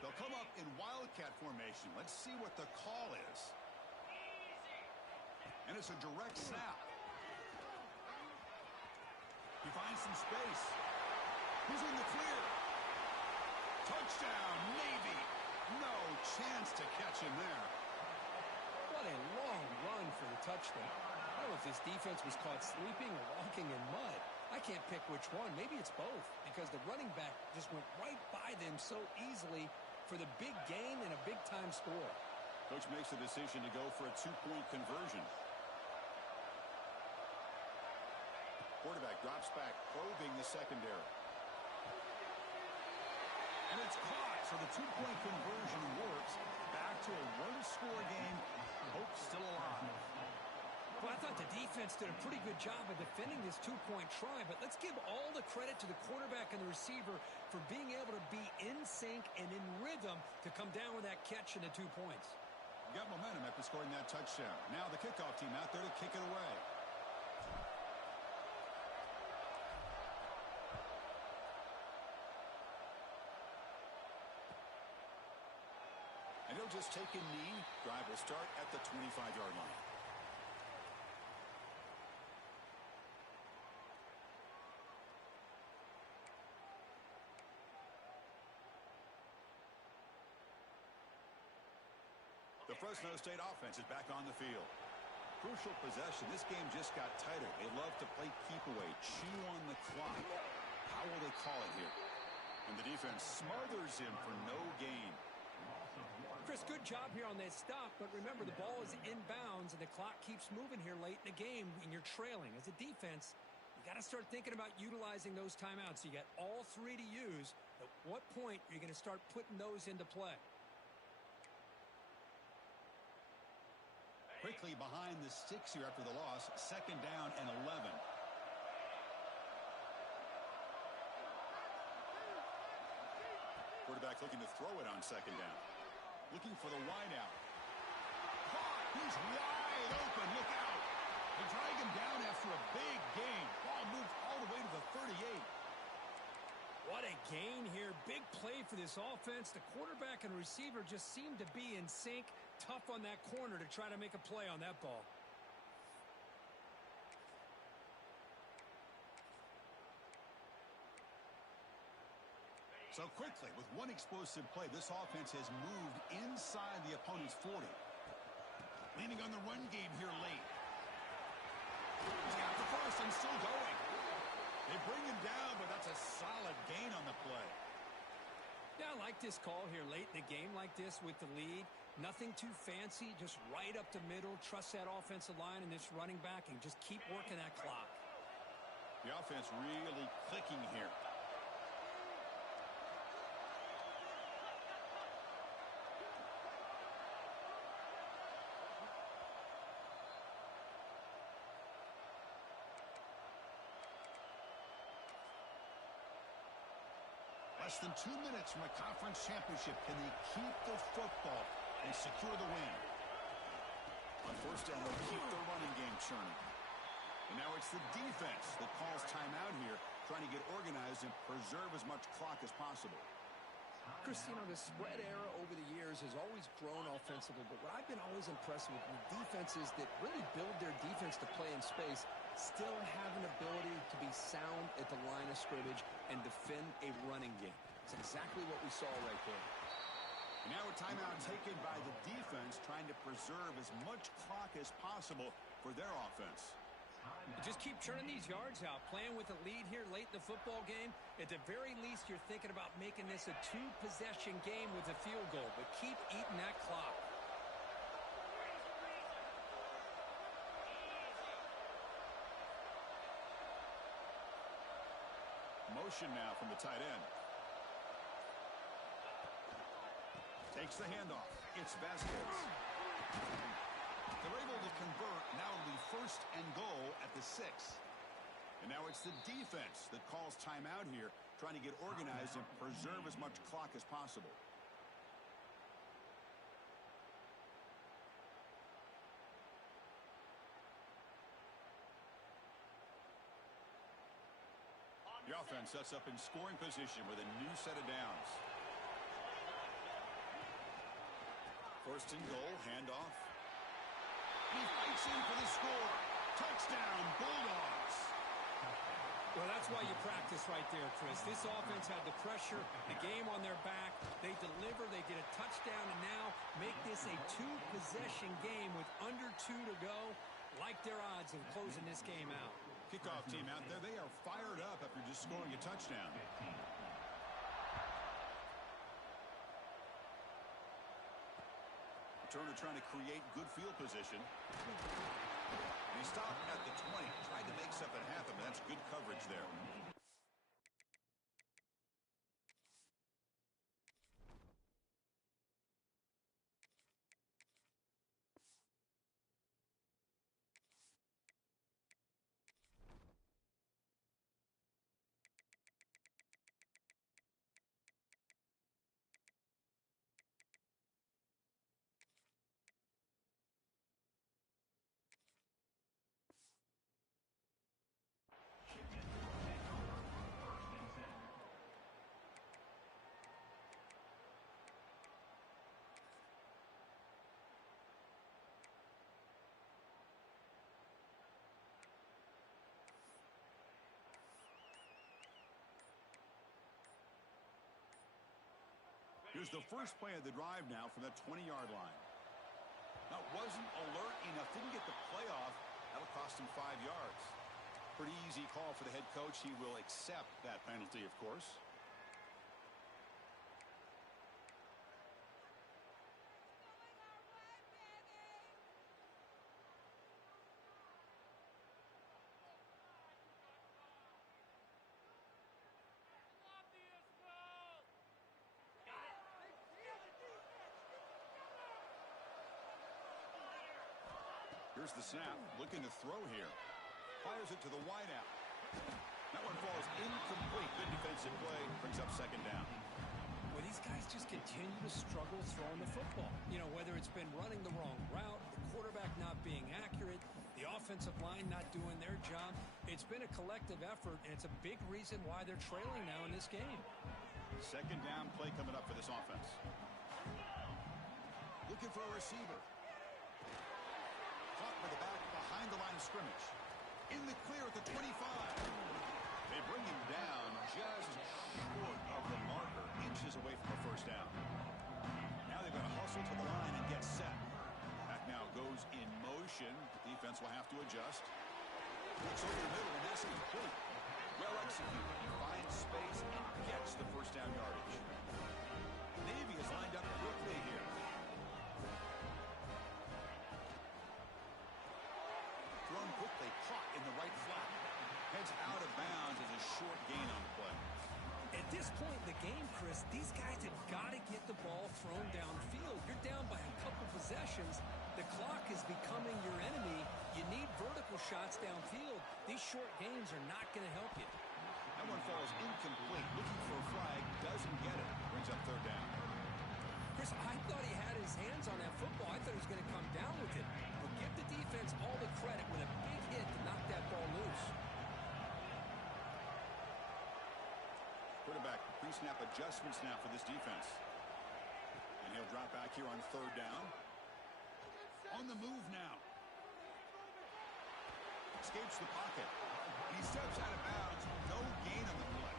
They'll come up in wildcat formation. Let's see what the call is. And it's a direct snap. He finds some space. He's in the clear. Touchdown, Navy. No chance to catch him there. What a long run for the touchdown. I don't know if this defense was caught sleeping or walking in mud. I can't pick which one. Maybe it's both, because the running back just went right by them so easily for the big gain and a big-time score. Coach makes the decision to go for a 2-point conversion. Quarterback drops back, probing the secondary. And it's caught, so the 2-point conversion works. Back to a 1-score game. Hope still alive. Well, I thought the defense did a pretty good job of defending this 2-point try, but let's give all the credit to the quarterback and the receiver for being able to be in sync and in rhythm to come down with that catch and the 2 points. Got momentum after scoring that touchdown. Now the kickoff team out there to kick it away. And he'll just take a knee. Drive will start at the 25-yard line. The Fresno State offense is back on the field. Crucial possession. This game just got tighter. They love to play keep away, chew on the clock. How will they call it here? And the defense smothers him for no gain. Chris, good job here on that stop, but remember, the ball is inbounds and the clock keeps moving here late in the game and you're trailing. As a defense, you got to start thinking about utilizing those timeouts. You got all 3 to use. At what point are you going to start putting those into play? Quickly behind the sticks here after the loss. 2nd down and 11. Quarterback looking to throw it on 2nd down. Looking for the wide out. Caught. He's wide open. Look out. They drag him down after a big gain. Ball moved all the way to the 38. What a gain here. Big play for this offense. The quarterback and receiver just seem to be in sync. Tough on that corner to try to make a play on that ball. So quickly, with one explosive play, this offense has moved inside the opponent's 40. Leaning on the run game here late. He's got the first and still going. They bring him down, but that's a solid gain on the play. Yeah, I like this call here late in the game like this with the lead. Nothing too fancy, just right up the middle. Trust that offensive line and this running back and just keep working that clock. The offense really clicking here. Less than 2 minutes from a conference championship. Can they keep the football and secure the win? On first down, they'll keep the running game churning. And now it's the defense that calls timeout here, trying to get organized and preserve as much clock as possible. Christine, the spread era over the years has always grown offensively, but what I've been always impressed with defenses that really build their defense to play in space still have an ability to be sound at the line of scrimmage and defend a running game. It's exactly what we saw right there. And now a timeout taken by the defense, trying to preserve as much clock as possible for their offense. Just keep churning these yards out. Playing with a lead here late in the football game. At the very least, you're thinking about making this a two-possession game with a field goal, but keep eating that clock. Motion now from the tight end. Takes the handoff. It's Vasquez. They're able to convert. Now it'll be first and goal at the 6. And now it's the defense that calls timeout here, trying to get organized and preserve as much clock as possible. The offense sets up in scoring position with a new set of downs. First and goal, handoff. He fights in for the score. Touchdown, Bulldogs. Well, that's why you practice right there, Chris. This offense had the pressure, the game on their back. They deliver, they get a touchdown, and now make this a two-possession game with under 2 to go. Like their odds of closing this game out. Kickoff team out there, they are fired up after just scoring a touchdown. Turner trying to create good field position. He stopped at the 20, tried to make something happen, but that's good coverage there. Here's the first play of the drive now from that 20-yard line. That wasn't alert enough. Didn't get the play off. That'll cost him 5 yards. Pretty easy call for the head coach. He will accept that penalty, of course. Here's the snap, looking to throw here. Fires it to the wideout. That one falls incomplete. Good defensive play, brings up second down. Well, these guys just continue to struggle throwing the football. You know, whether it's been running the wrong route, the quarterback not being accurate, the offensive line not doing their job. It's been a collective effort, and it's a big reason why they're trailing now in this game. Second down play coming up for this offense. Looking for a receiver. Caught by the back behind the line of scrimmage. In the clear at the 25. They bring him down just short of the marker, inches away from a first down. Now they've got to hustle to the line and get set. That now goes in motion. The defense will have to adjust. Looks over the middle, and that's complete. Well executed. He finds space and gets the first down yardage. Navy is lined up quickly here. Thrown quickly, caught in the right flat. Heads out of bounds as a short gain on the play. At this point in the game, Chris, these guys have got to get the ball thrown downfield. You're down by a couple possessions. The clock is becoming your enemy. You need vertical shots downfield. These short gains are not going to help you. That one falls incomplete. Looking for a flag, doesn't get it. Brings up third down. Chris, I thought he had his hands on that football. I thought he was going to come down with it. But give the defense all the credit with a big hit to knock that ball loose. Quarterback pre-snap adjustments now for this defense. And he'll drop back here on third down. On the move now. Escapes the pocket. And he steps out of bounds. No gain on the play.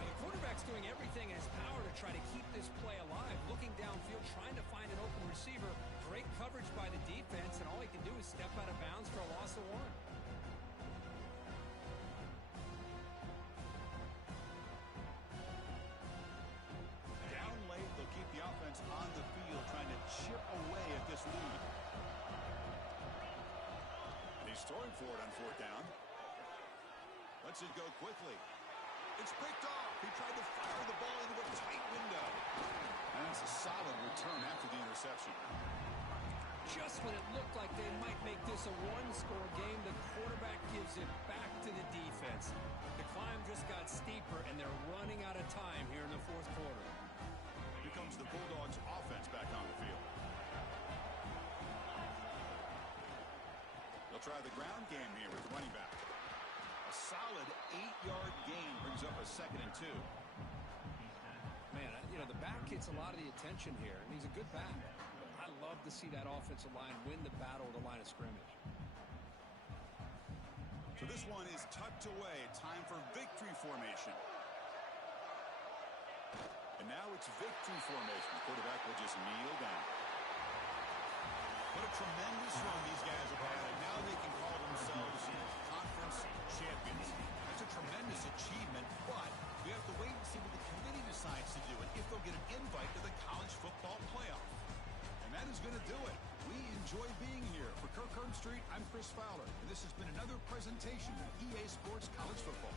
Now the quarterback's doing everything in his power to try to keep this play alive. Looking downfield, trying to find an open receiver. Great coverage by the defense, and all he can do is step out of bounds for a loss of one. Down late, they'll keep the offense on the field, trying to chip away at this lead. And he's throwing for it on fourth down. Lets it go quickly. It's picked off. He tried to fire the ball into a tight window. And that's a solid return after the interception. Just when it looked like they might make this a one-score game, the quarterback gives it back to the defense. The climb just got steeper, and they're running out of time here in the fourth quarter. Here comes the Bulldogs' offense back on the field. They'll try the ground game here with the running back. A solid 8-yard gain brings up a 2nd and 2. Man, you know, the back gets a lot of the attention here, and he's a good back. I love to see that offensive line win the battle at the line of scrimmage. So this one is tucked away. Time for victory formation. And now it's victory formation. The quarterback will just kneel down. What a tremendous run these guys have had, and now they can call themselves conference champions. That's a tremendous achievement, but we have to wait and see what the committee decides to do and if they'll get an invite to the college football playoff. And that is going to do it. We enjoy being here. For Kirk Street, I'm Chris Fowler, and this has been another presentation of EA Sports College Football.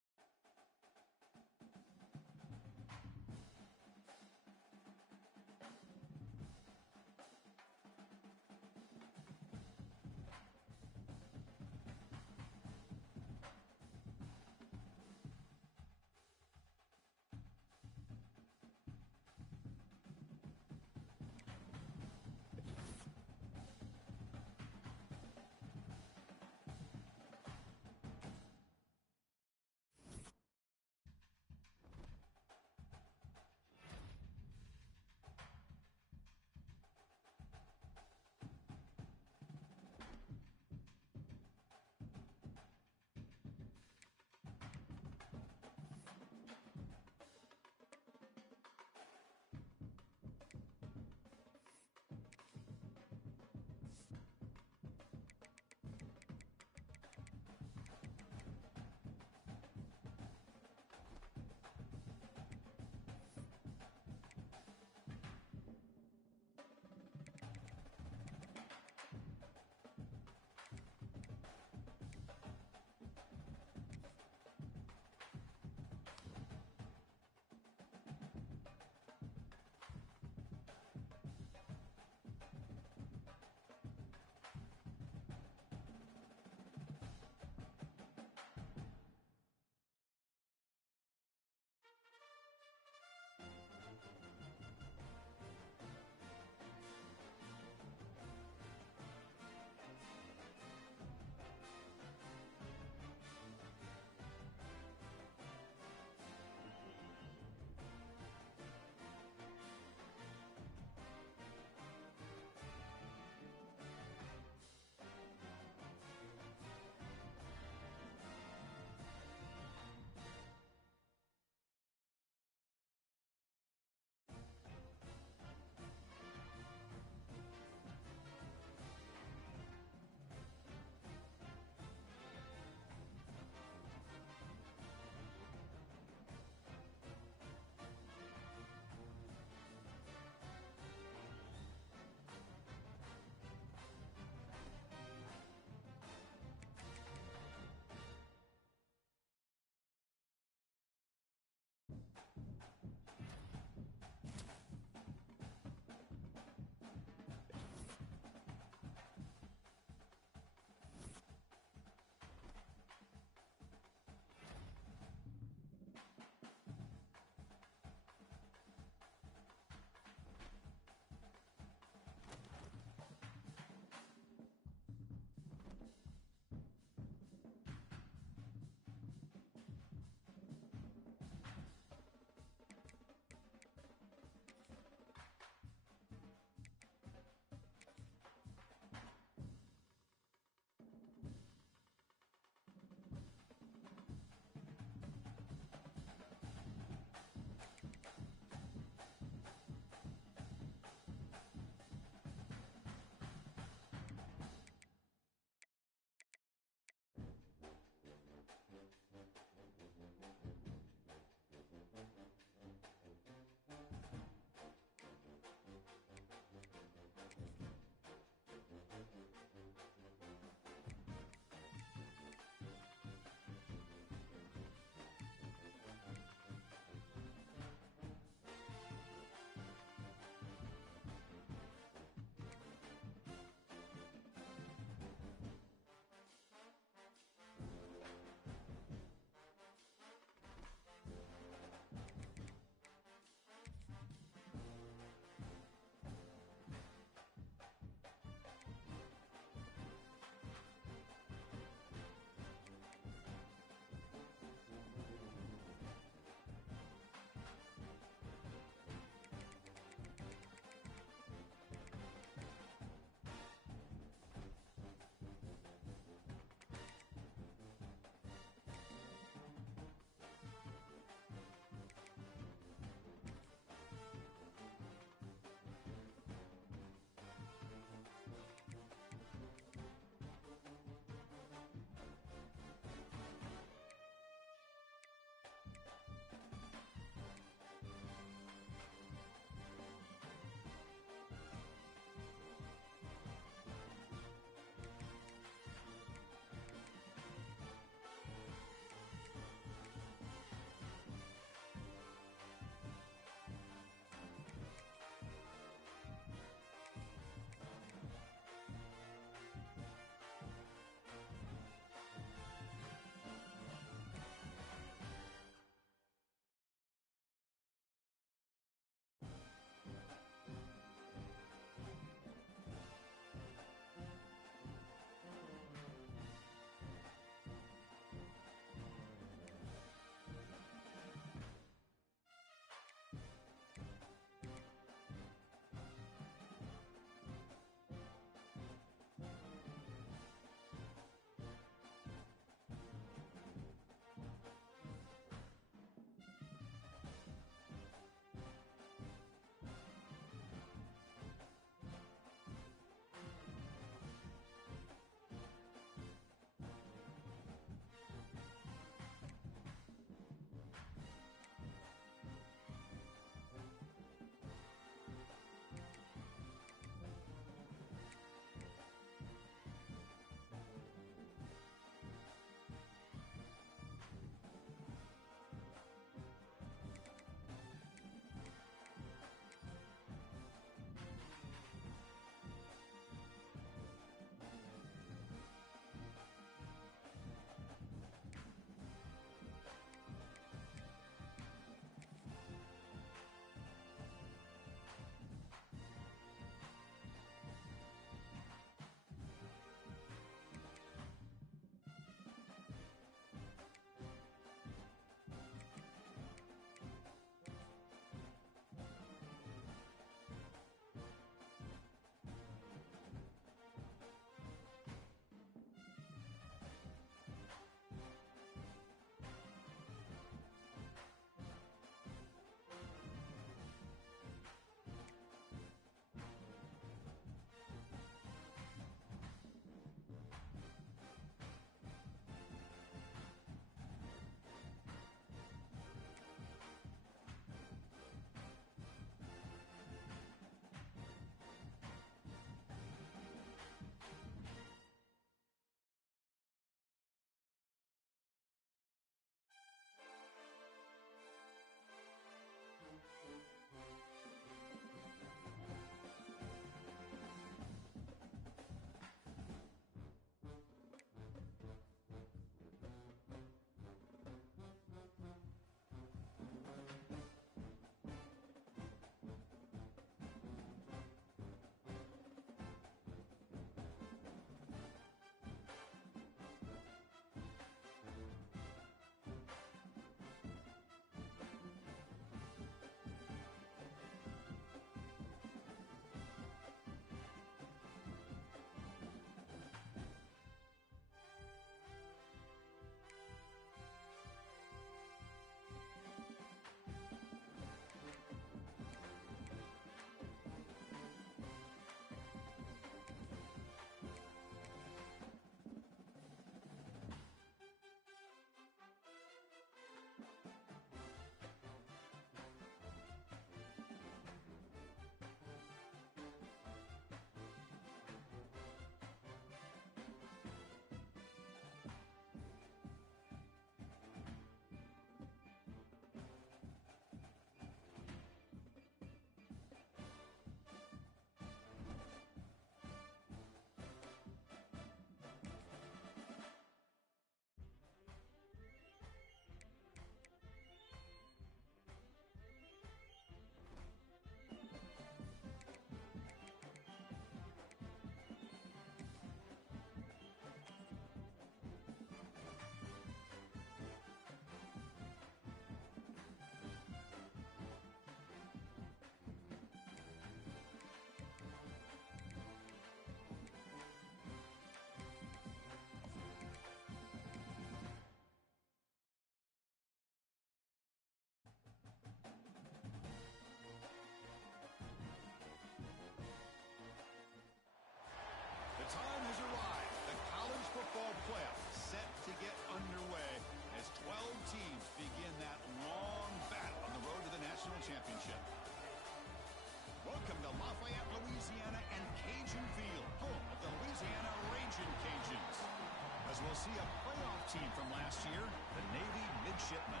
see a playoff team from last year, the Navy Midshipmen.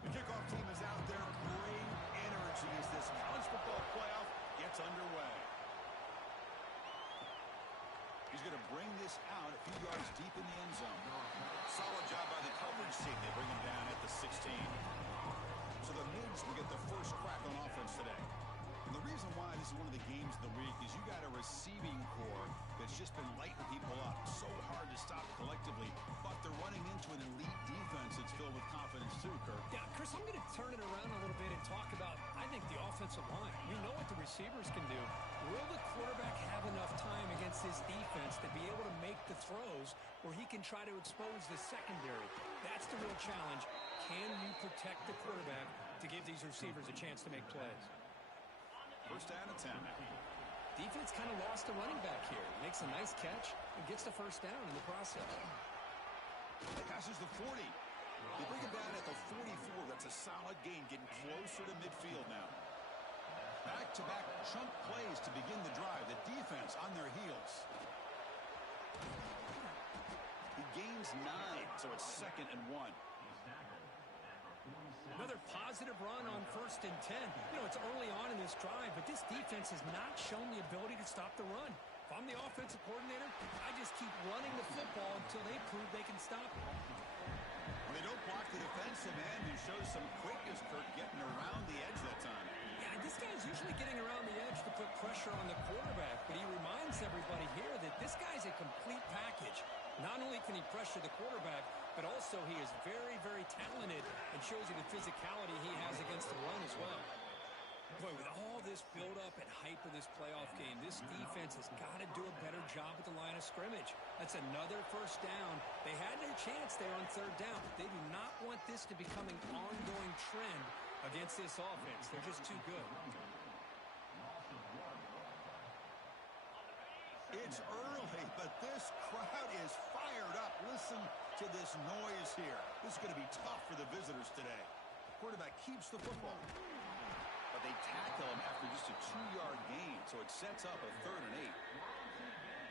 The kickoff team is out there. Great energy as this college football playoff gets underway. He's going to bring this out a few yards deep in the end zone. Solid job by the coverage team. They bring him down at the 16. So the Mids will get the first crack on offense today. And the reason why this is one of the games of the week is you got a receiving core that's just been lighting people up. So hard to stop collectively, but they're running into an elite defense that's filled with confidence too, Kirk. Yeah, Chris, I'm going to turn it around a little bit and talk about, I think, the offensive line. We know what the receivers can do. Will the quarterback have enough time against this defense to be able to make the throws where he can try to expose the secondary? That's the real challenge. Can you protect the quarterback to give these receivers a chance to make plays? First down and 10. Defense kind of lost a running back here. Makes a nice catch and gets the first down in the process. Passes the 40. They bring him down at the 44. That's a solid gain, getting closer to midfield now. Back-to-back chunk plays to begin the drive. The defense on their heels. He gains 9, so it's 2nd and 1. Another positive run on 1st and 10. You know, it's early on in this drive, but this defense has not shown the ability to stop the run. If I'm the offensive coordinator, I just keep running the football until they prove they can stop it. When they don't block the defensive end, he shows some quickness, Kirk, getting around the edge that time. Yeah, this guy's usually getting around the edge to put pressure on the quarterback, but he reminds everybody here that this guy's a complete package. Not only can he pressure the quarterback, but also he is very, very talented and shows you the physicality he has against the run as well. Boy, with all this build-up and hype of this playoff game, this defense has got to do a better job at the line of scrimmage. That's another first down. They had their chance there on 3rd down, but they do not want this to become an ongoing trend against this offense. They're just too good. It's early, but this crowd is fired up. Listen to this noise here. This is going to be tough for the visitors today. Quarterback keeps the football, but they tackle him after just a 2-yard gain, so it sets up a 3rd and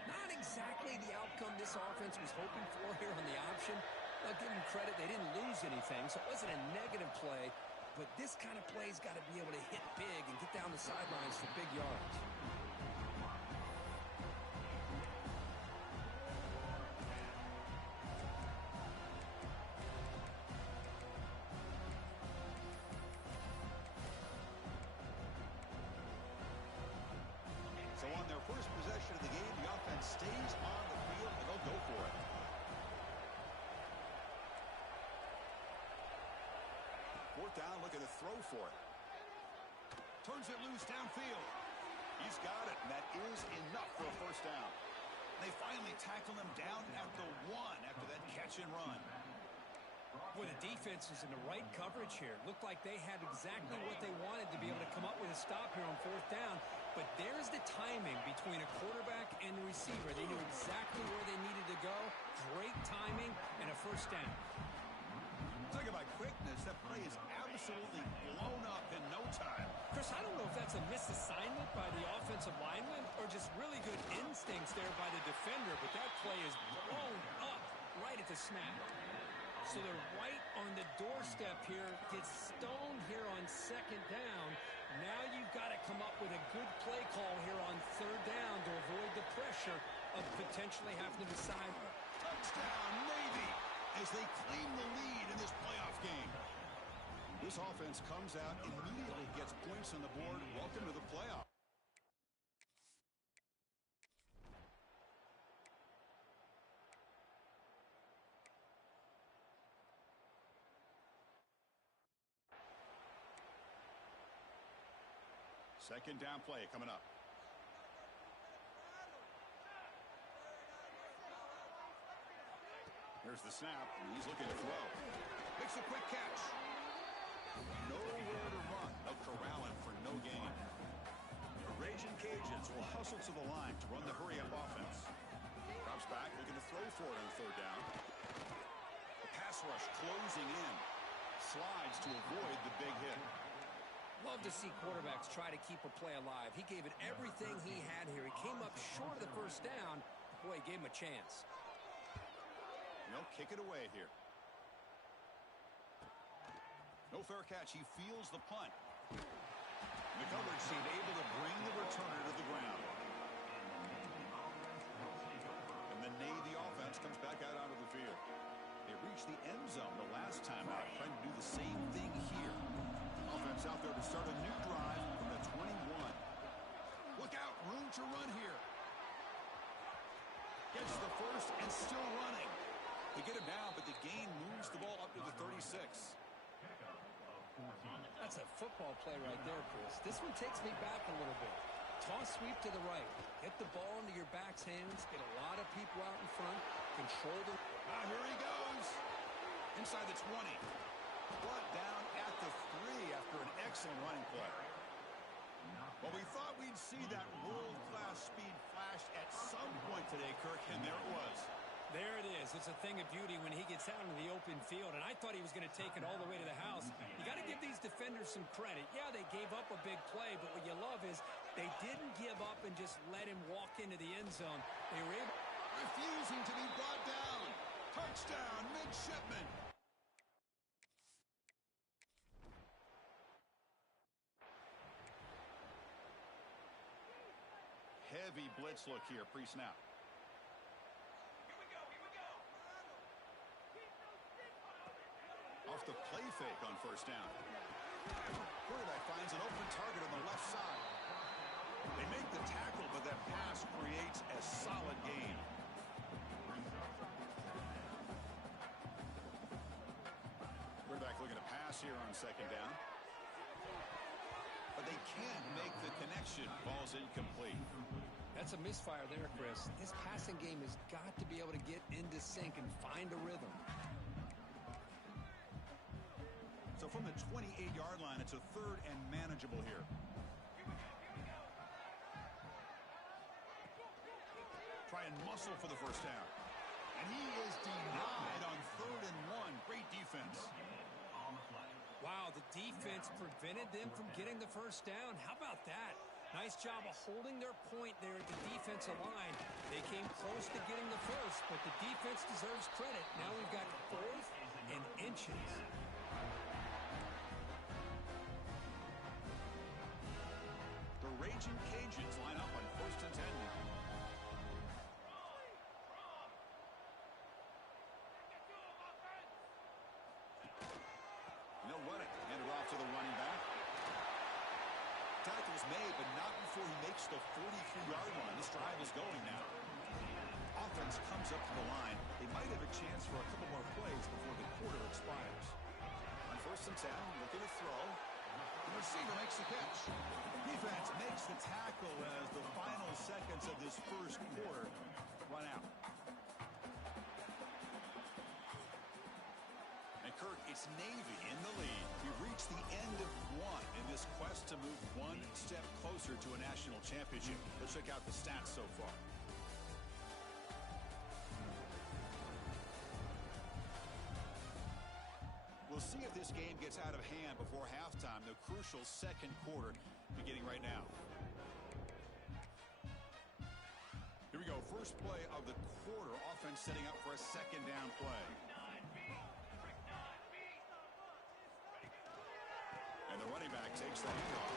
8. Not exactly the outcome this offense was hoping for here on the option. I'll give them credit. They didn't lose anything, so it wasn't a negative play, but this kind of play's got to be able to hit big and get down the sidelines for big yards. So on their first possession of the game, the offense stays on the field, and they'll go for it. Fourth down, looking to throw for it. Turns it loose downfield. He's got it, and that is enough for a first down. They finally tackle him down at the 1 after that catch and run. Boy, the defense is in the right coverage here. Looked like they had exactly what they wanted to be able to come up with a stop here on 4th down. But there's the timing between a quarterback and the receiver. They knew exactly where they needed to go. Great timing and a first down. Talk about quickness. That play is absolutely blown up in no time. Chris, I don't know if that's a misassignment by the offensive lineman or just really good instincts there by the defender, but that play is blown up right at the snap. So they're right on the doorstep here. Gets stoned here on 2nd down. Now you've got to come up with a good play call here on 3rd down to avoid the pressure of potentially having to decide. Touchdown, Navy, as they claim the lead in this playoff game. This offense comes out, immediately gets points on the board. Welcome to the playoff. Second down play coming up. Here's the snap, and he's looking to throw. Makes a quick catch. Nowhere to run. They'll corral him for no gain. The Raging Cajuns will hustle to the line to run the hurry-up offense. Drops back, looking to throw for it on 3rd down. The pass rush closing in. Slides to avoid the big hit. Love to see quarterbacks try to keep a play alive. He gave it everything he had here. He came up short of the first down. Boy, he gave him a chance. They'll kick it away here. No fair catch. He feels the punt. The coverage team able to bring the returner to the ground. And the Navy offense comes back out onto the field. They reached the end zone the last time out, trying to do the same thing here. Offense out there to start a new drive from the 21. Look out, room to run here. Gets the first and still running. They get him down, but the gain moves the ball up to the 36. That's a football play right there, Chris. This one takes me back a little bit. Toss sweep to the right. Get the ball into your back's hands. Get a lot of people out in front. Control the... Here he goes. Inside the 20. Brought down at the 3 after an excellent running play. Well, we thought we'd see that world-class speed flash at some point today, Kirk, and there it was. There it is. It's a thing of beauty when he gets out into the open field, and I thought he was going to take it all the way to the house. You got to give these defenders some credit. Yeah, they gave up a big play, but what you love is they didn't give up and just let him walk into the end zone. They were able... Refusing to be brought down. Touchdown, midshipman. Heavy blitz look here, pre-snap. Off the play fake on first down. Quarterback finds an open target on the left side. They make the tackle, but that pass creates a solid gain. Quarterback looking to pass here on second down. But they can't make the connection. Ball's incomplete. That's a misfire there, Chris. This passing game has got to be able to get into sync and find a rhythm. So from the 28-yard line, it's a third and manageable here. Try and muscle for the first down. And he is denied on 3rd and 1. Great defense. Wow, the defense prevented them from getting the first down. How about that? Nice job of holding their point there at the defensive line. They came close to getting the first, but the defense deserves credit. Now we've got 4th and inches. The Raging Cajuns line up on 1st and 10 now. They'll run it. Hand it off to the running back. Tackle's made, but not before he makes the 43-yard line. This drive is going now. Offense comes up to the line. They might have a chance for a couple more plays before the quarter expires. On 1st and 10, looking to throw. The receiver makes the catch. Defense makes the tackle as the final seconds of this first quarter run out. And Kirk, it's Navy in the lead. We've reached the end of one in this quest to move one step closer to a national championship. Let's check out the stats so far. We'll see if this game gets out of hand before halftime, the crucial second quarter beginning right now. Here we go, first play of the quarter. Offense setting up for a second down play. And the running back takes the handoff.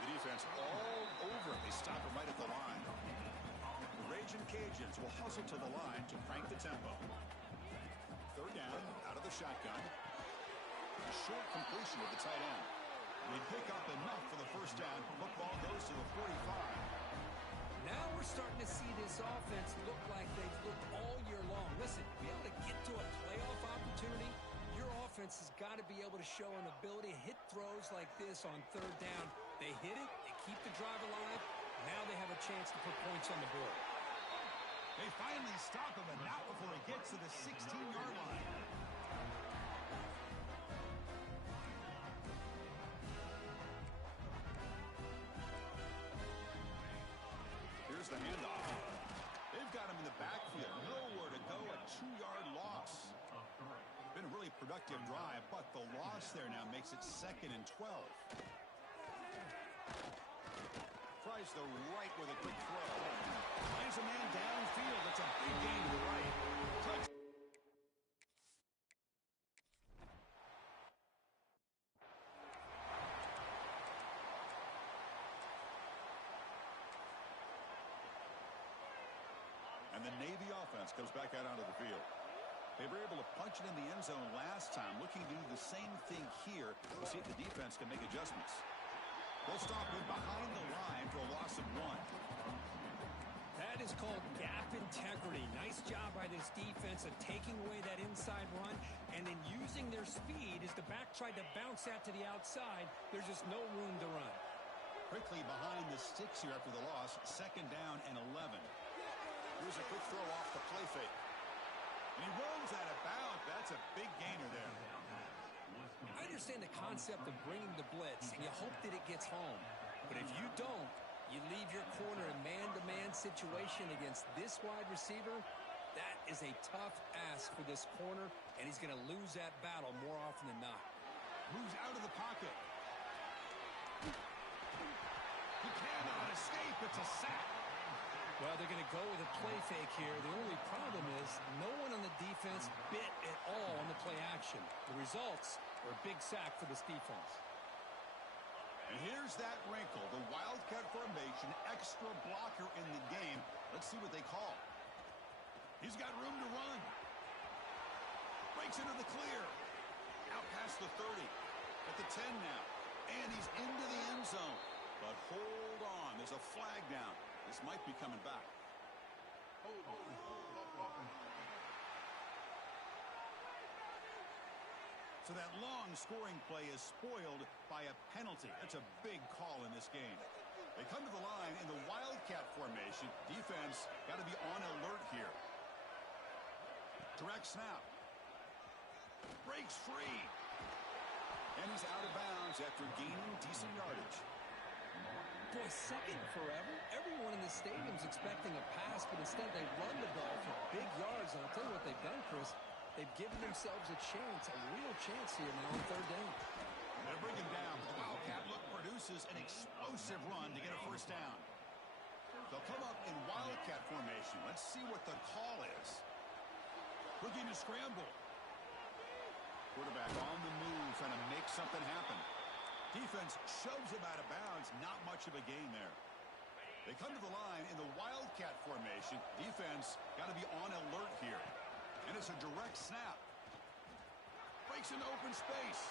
The defense all over it. They stop him right at the line. The Raging Cajuns will hustle to the line to crank the tempo. 3rd down, out of the shotgun. A short completion with the tight end. They pick up enough for the first down. Football goes to the 45. Now we're starting to see this offense look like they've looked all year long. Listen, to be able to get to a playoff opportunity, your offense has got to be able to show an ability to hit throws like this on 3rd down. They hit it, they keep the drive alive. Now they have a chance to put points on the board. They finally stop him, and not before he gets to the 16-yard line. Here's the handoff. They've got him in the backfield. Nowhere to go, a 2-yard loss. Been a really productive drive, but the loss there now makes it 2nd and 12. Tries the right with a quick throw. Finds a man downfield. It's a big gain to the right. Touch. And the Navy offense comes back out onto the field. They were able to punch it in the end zone last time. Looking to do the same thing here to see if the defense can make adjustments. They'll stop it behind the line for a loss of 1. That is called gap integrity. Nice job by this defense of taking away that inside run and then using their speed as the back tried to bounce that to the outside. There's just no room to run. Quickly behind the sticks here after the loss. 2nd down and 11. Here's a quick throw off the play fake. And he rolls out of bounds. That's a big gainer there. I understand the concept of bringing the blitz, and you hope that it gets home. But if you don't, you leave your corner in man-to-man situation against this wide receiver. That is a tough ask for this corner, and he's going to lose that battle more often than not. Moves out of the pocket. He cannot escape. It's a sack. Well, they're going to go with a play fake here. The only problem is no one on the defense bit at all on the play action. The results are a big sack for this defense. And here's that wrinkle, the wildcat formation, extra blocker in the game. Let's see what they call. He's got room to run. Breaks into the clear. Out past the 30. At the 10 now. And he's into the end zone. But hold on, there's a flag down. This might be coming back. So that long scoring play is spoiled by a penalty. That's a big call in this game. They come to the line in the wildcat formation. Defense got to be on alert here. Direct snap. Breaks free. And he's out of bounds after gaining decent yardage. Boy, 2nd forever. Everyone in the stadium's expecting a pass, but instead they run the ball for big yards. And I'll tell you what they've done, Chris. They've given themselves a chance, a real chance here now on 3rd down. They're bringing down. The wildcat look produces an explosive run to get a 1st down. They'll come up in wildcat formation. Let's see what the call is. Looking to scramble. Quarterback on the move, trying to make something happen. Defense shoves him out of bounds. Not much of a gain there. They come to the line in the wildcat formation. Defense got to be on alert here. And it's a direct snap. Breaks into open space.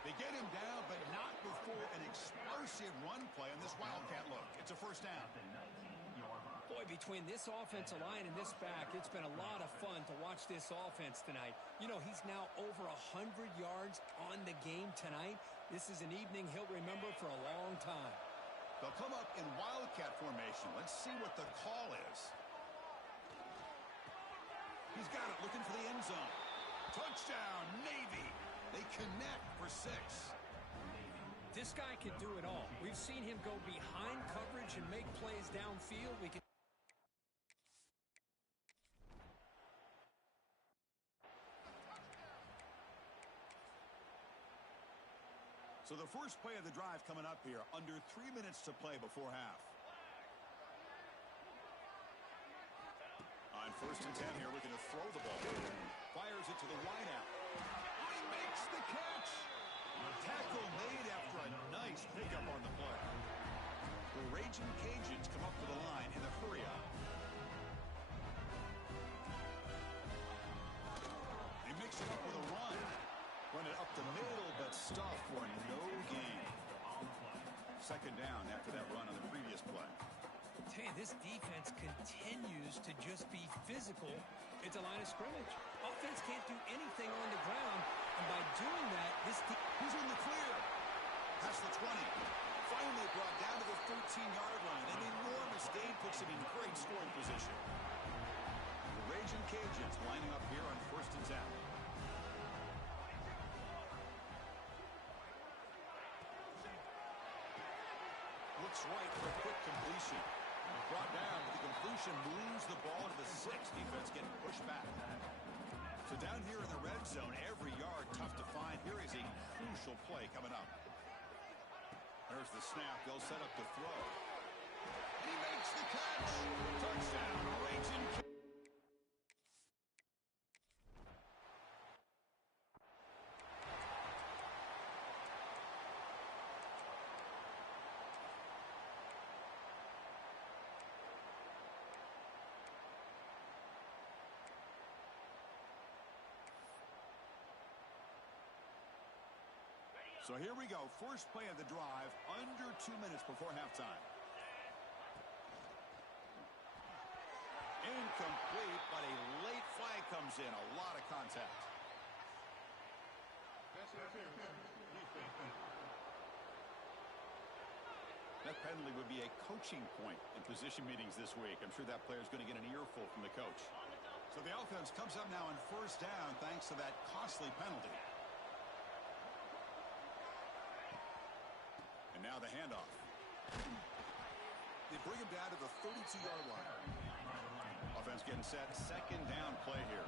They get him down, but not before an explosive run play on this wildcat look. It's a 1st down. Boy, between this offensive line and this back, it's been a lot of fun to watch this offense tonight. You know, he's now over 100 yards on the game tonight. This is an evening he'll remember for a long time. They'll come up in wildcat formation. Let's see what the call is. He's got it, looking for the end zone. Touchdown, Navy. They connect for 6. This guy can do it all. We've seen him go behind coverage and make plays downfield. We can. So the first play of the drive coming up here, under 3 minutes to play before half. On 1st and 10 here, looking to throw the ball. Fires it to the wideout. Oh, he makes the catch. Tackle made after a nice pickup on the play. The Raging Cajuns come up to the line in the hurry-up. They mix it up with a run. Run it up the middle, but stop for no gain. 2nd down after that run on the previous play. Hey, this defense continues to just be physical. It's a line of scrimmage. Offense can't do anything on the ground, and by doing that, he's in the clear. Past the 20. Finally brought down to the 13-yard line. An enormous gain puts him in great scoring position. The Raging Cajuns lining up here on 1st and 10. Looks right for a quick completion. Brought down, but the completion moves the ball to the 6. Defense getting pushed back. So down here in the red zone, every yard tough to find. Here is a crucial play coming up. There's the snap. They'll set up the throw. And he makes the catch. Touchdown, Raging Cant. So here we go. First play of the drive, under 2 minutes before halftime. Incomplete, but a late flag comes in. A lot of contact. That penalty would be a coaching point in position meetings this week. I'm sure that player is going to get an earful from the coach. So the offense comes up now on first down thanks to that costly penalty. And now the handoff. They bring him down to the 32-yard line. Offense getting set. Second down play here.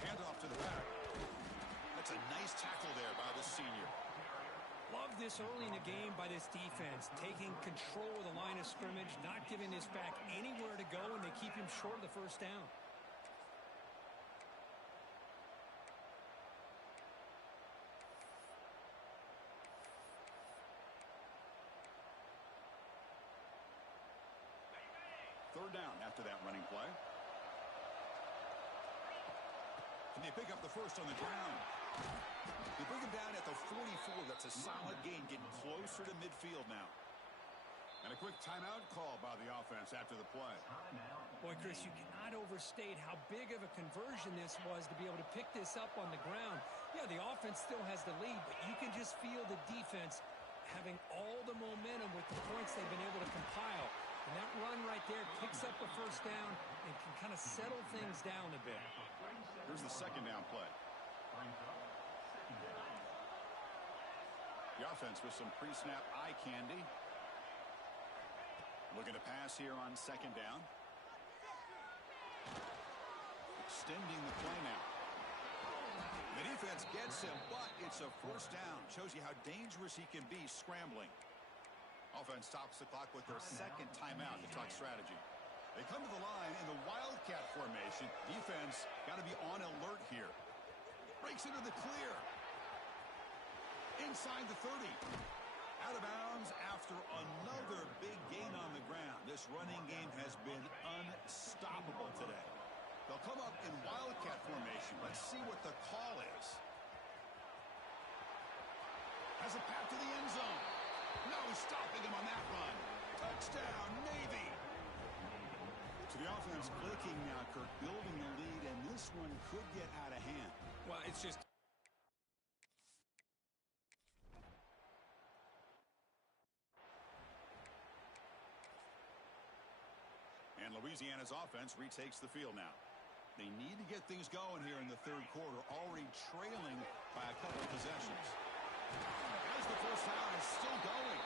Handoff to the back. That's a nice tackle there by the senior. Love this early in the game by this defense. Taking control of the line of scrimmage, not giving this back anywhere to go, and they keep him short of the first down. Third down after that running play. And they pick up the first on the ground. They bring him down at the 44. That's a solid gain, getting closer to midfield now. And a quick timeout call by the offense after the play. Boy, Chris, you cannot overstate how big of a conversion this was to be able to pick this up on the ground. Yeah, the offense still has the lead, but you can just feel the defense having all the momentum with the points they've been able to compile. And that run right there picks up a first down and can kind of settle things down a bit. Here's the second down play. The offense with some pre-snap eye candy. Looking to pass here on second down. Extending the play now. The defense gets him, but it's a first down. Shows you how dangerous he can be scrambling. Offense stops the clock with their second timeout to talk strategy. They come to the line in the wildcat formation. Defense got to be on alert here. Breaks into the clear. Inside the 30. Out of bounds after another big gain on the ground. This running game has been unstoppable today. They'll come up in wildcat formation. Let's see what the call is. Has a path to the end zone. No stopping him on that run. Touchdown, Navy. So the offense clicking now, Kirk, building the lead, and this one could get out of hand. Well, it's just... And Louisiana's offense retakes the field now. They need to get things going here in the third quarter, already trailing by a couple of possessions. As the first down is still going.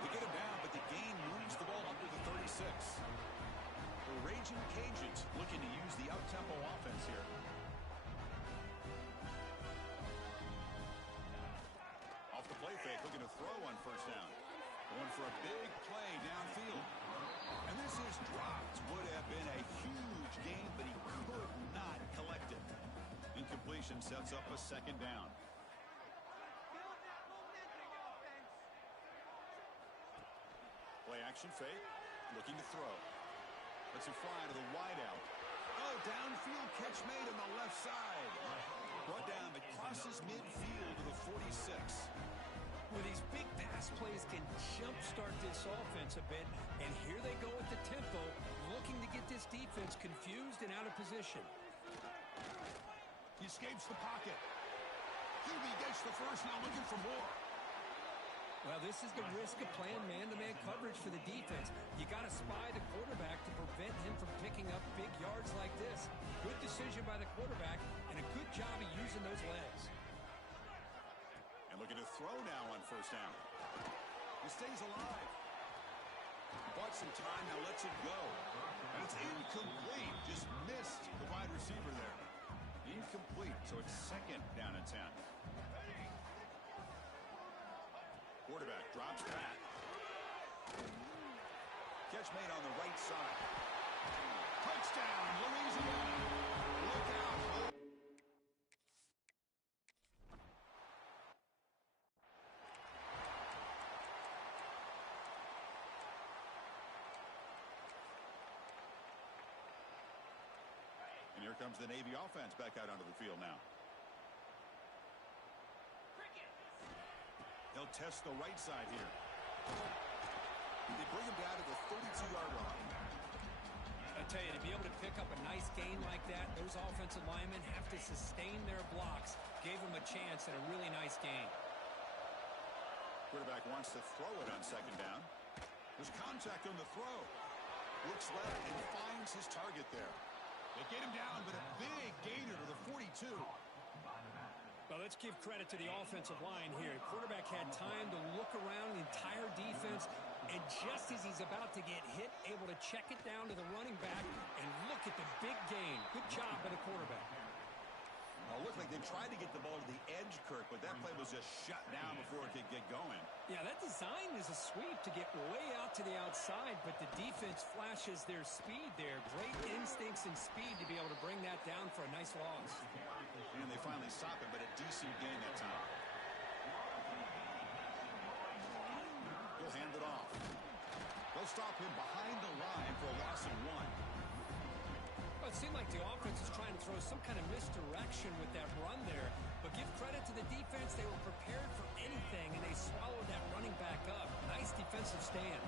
They get him down, but the gain moves the ball up to the 36. The Raging Cajuns looking to use the up-tempo offense here. Off the play fake, looking to throw on first down. Going for a big play downfield. And this is dropped. Would have been a huge gain, but he could not collect it. Incompletion sets up a second down. Play action fake, looking to throw. Lets it fly to the wideout. Oh, downfield catch made on the left side. Brought down, but crosses midfield to the 46. Well, these big pass plays can jumpstart this offense a bit, and here they go at the tempo, looking to get this defense confused and out of position. He escapes the pocket. Hubie gets the first, now looking for more. Well, this is the risk of playing man-to-man coverage for the defense. You got to spy the quarterback to prevent him from picking up big yards like this. Good decision by the quarterback, and a good job of using those legs. And looking to throw now on first down. He stays alive. Bought some time, now lets it go. And it's incomplete. Just missed the wide receiver there. incomplete, so it's second down and 10. Quarterback drops back. Catch made on the right side. Touchdown, Louisiana. Look out. And here comes the Navy offense back out onto the field now. They'll test the right side here. They bring him down to the 32-yard line. I tell you, to be able to pick up a nice gain like that, those offensive linemen have to sustain their blocks. Gave him a chance at a really nice gain. Quarterback wants to throw it on second down. There's contact on the throw. Looks left and finds his target there. They get him down, but a big gainer to the 42. Well, let's give credit to the offensive line here. Quarterback had time to look around the entire defense, and just as he's about to get hit, able to check it down to the running back, and look at the big gain. Good job by the quarterback. Well, it looked like they tried to get the ball to the edge, Kirk, but that play was just shut down before it could get going. Yeah, that design is a sweep to get way out to the outside, but the defense flashes their speed there. Great instincts and speed to be able to bring that down for a nice loss. And they finally stop it, but a decent gain that time. He'll hand it off. They'll stop him behind the line for a loss of 1. Well, it seemed like the offense was trying to throw some kind of misdirection with that run there, but give credit to the defense. They were prepared for anything, and they swallowed that running back up. Nice defensive stand.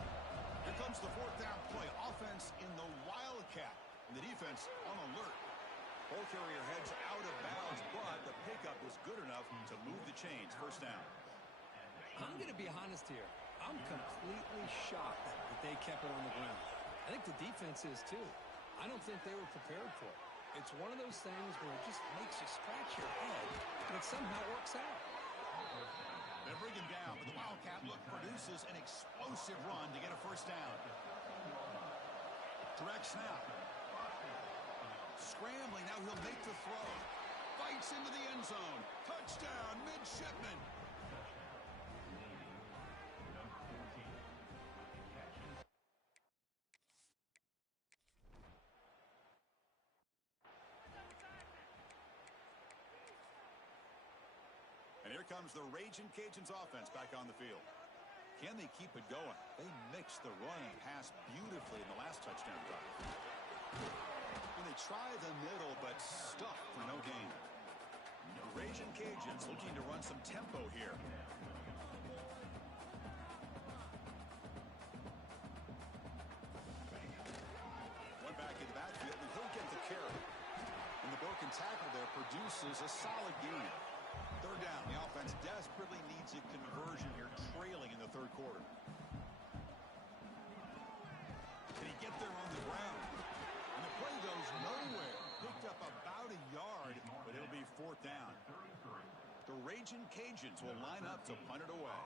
Here comes the fourth down play. Offense in the wildcat, and the defense on alert. Ball carrier heads out of bounds, but the pickup was good enough to move the chains. First down. I'm going to be honest here. I'm completely shocked that they kept it on the ground. I think the defense is too. I don't think they were prepared for it. It's one of those things where it just makes you scratch your head, but it somehow works out. They bring him down, but the Wildcat look produces an explosive run to get a first down. Direct snap. Scrambling, now he'll make the throw. Fights into the end zone. Touchdown, midshipman. And here comes the Raging Cajuns offense back on the field. Can they keep it going? They mixed the run and pass beautifully in the last touchdown drive. And they try the middle, but stuck for no gain. The Raging Cajuns looking to run some tempo here. One back in the backfield, and he'll get the carry. And the broken tackle there produces a solid gain. Third down, the offense desperately needs a conversion here, trailing in the third quarter. Can he get there on the ground? And the play goes nowhere. Picked up about a yard, but it'll be fourth down. The Raging Cajuns will line up to punt it away.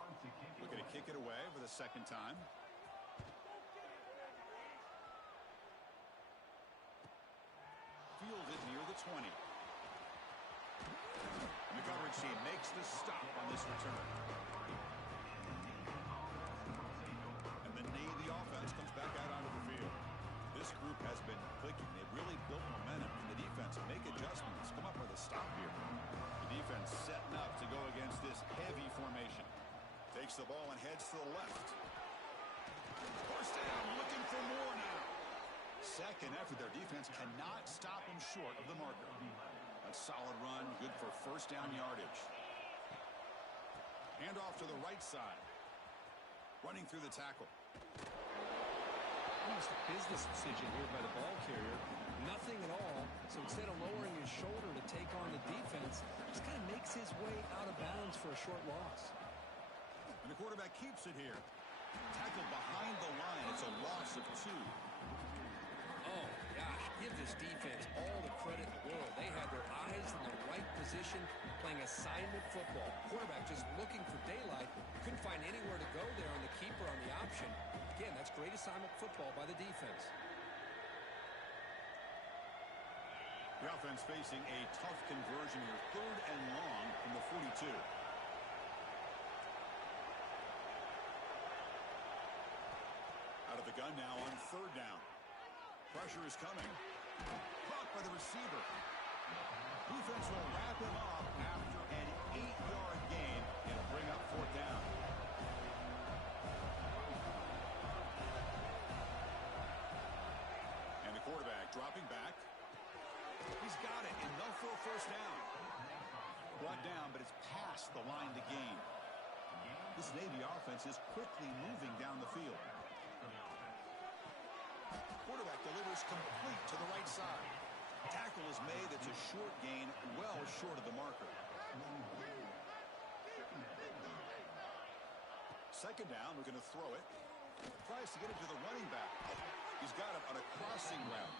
Looking to kick it away for the second time. Fielded near the 20. The coverage team makes the stop on this return. And the Navy offense comes back out onto the field. This group has been clicking. They've really built momentum. And the defense make adjustments. Come up with a stop here. The defense setting up to go against this heavy formation. Takes the ball and heads to the left. First down, looking for more now. Second effort, their defense cannot stop them short of the marker. A solid run, good for first down yardage. Hand off to the right side. Running through the tackle. Almost a business decision here by the ball carrier. Nothing at all. So instead of lowering his shoulder to take on the defense, just kind of makes his way out of bounds for a short loss. And the quarterback keeps it here. Tackled behind the line. It's a loss of 2. Oh, gosh, give this defense all the credit in the world. They had their eyes in the right position, playing assignment football. Quarterback just looking for daylight. Couldn't find anywhere to go there on the keeper on the option. Again, that's great assignment football by the defense. The offense facing a tough conversion here. 3rd and long from the 42. Out of the gun now on 3rd down. Pressure is coming. Caught by the receiver. Defense will wrap him up after an 8-yard gain. It'll bring up 4th down. And the quarterback dropping back. He's got it, enough for a 1st down. Brought down, but it's past the line to gain. This Navy offense is quickly moving down the field. Quarterback delivers complete to the right side. Tackle is made. It's a short gain, well short of the marker. 2nd down, we're going to throw it. Tries to get it to the running back. He's got him on a crossing route.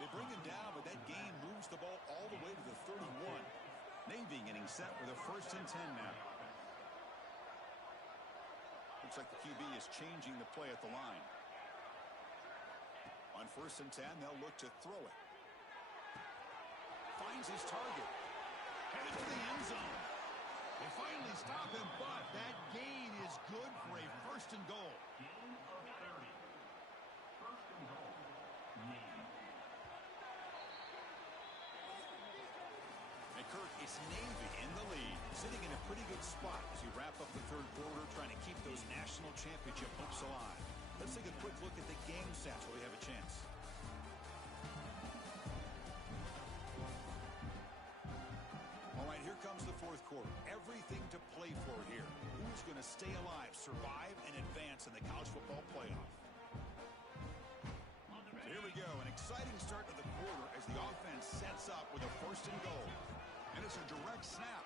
They bring him down, but that gain moves the ball all the way to the 31. Navy getting set with a 1st and 10 now. Looks like the QB is changing the play at the line. On 1st and 10, they'll look to throw it. Finds his target. Headed to the end zone. They finally stop him, but that gain is good for a 1st and goal. And Kirk, it's Navy in the lead, sitting in a pretty good spot as we wrap up the 3rd quarter, trying to keep those national championship hopes alive. Let's take a quick look at the game stats while we have a chance. All right, here comes the 4th quarter. Everything to play for here. Who's going to stay alive, survive, and advance in the college football playoff? So here we go, an exciting start to the quarter as the offense sets up with a 1st and goal. And it's a direct snap.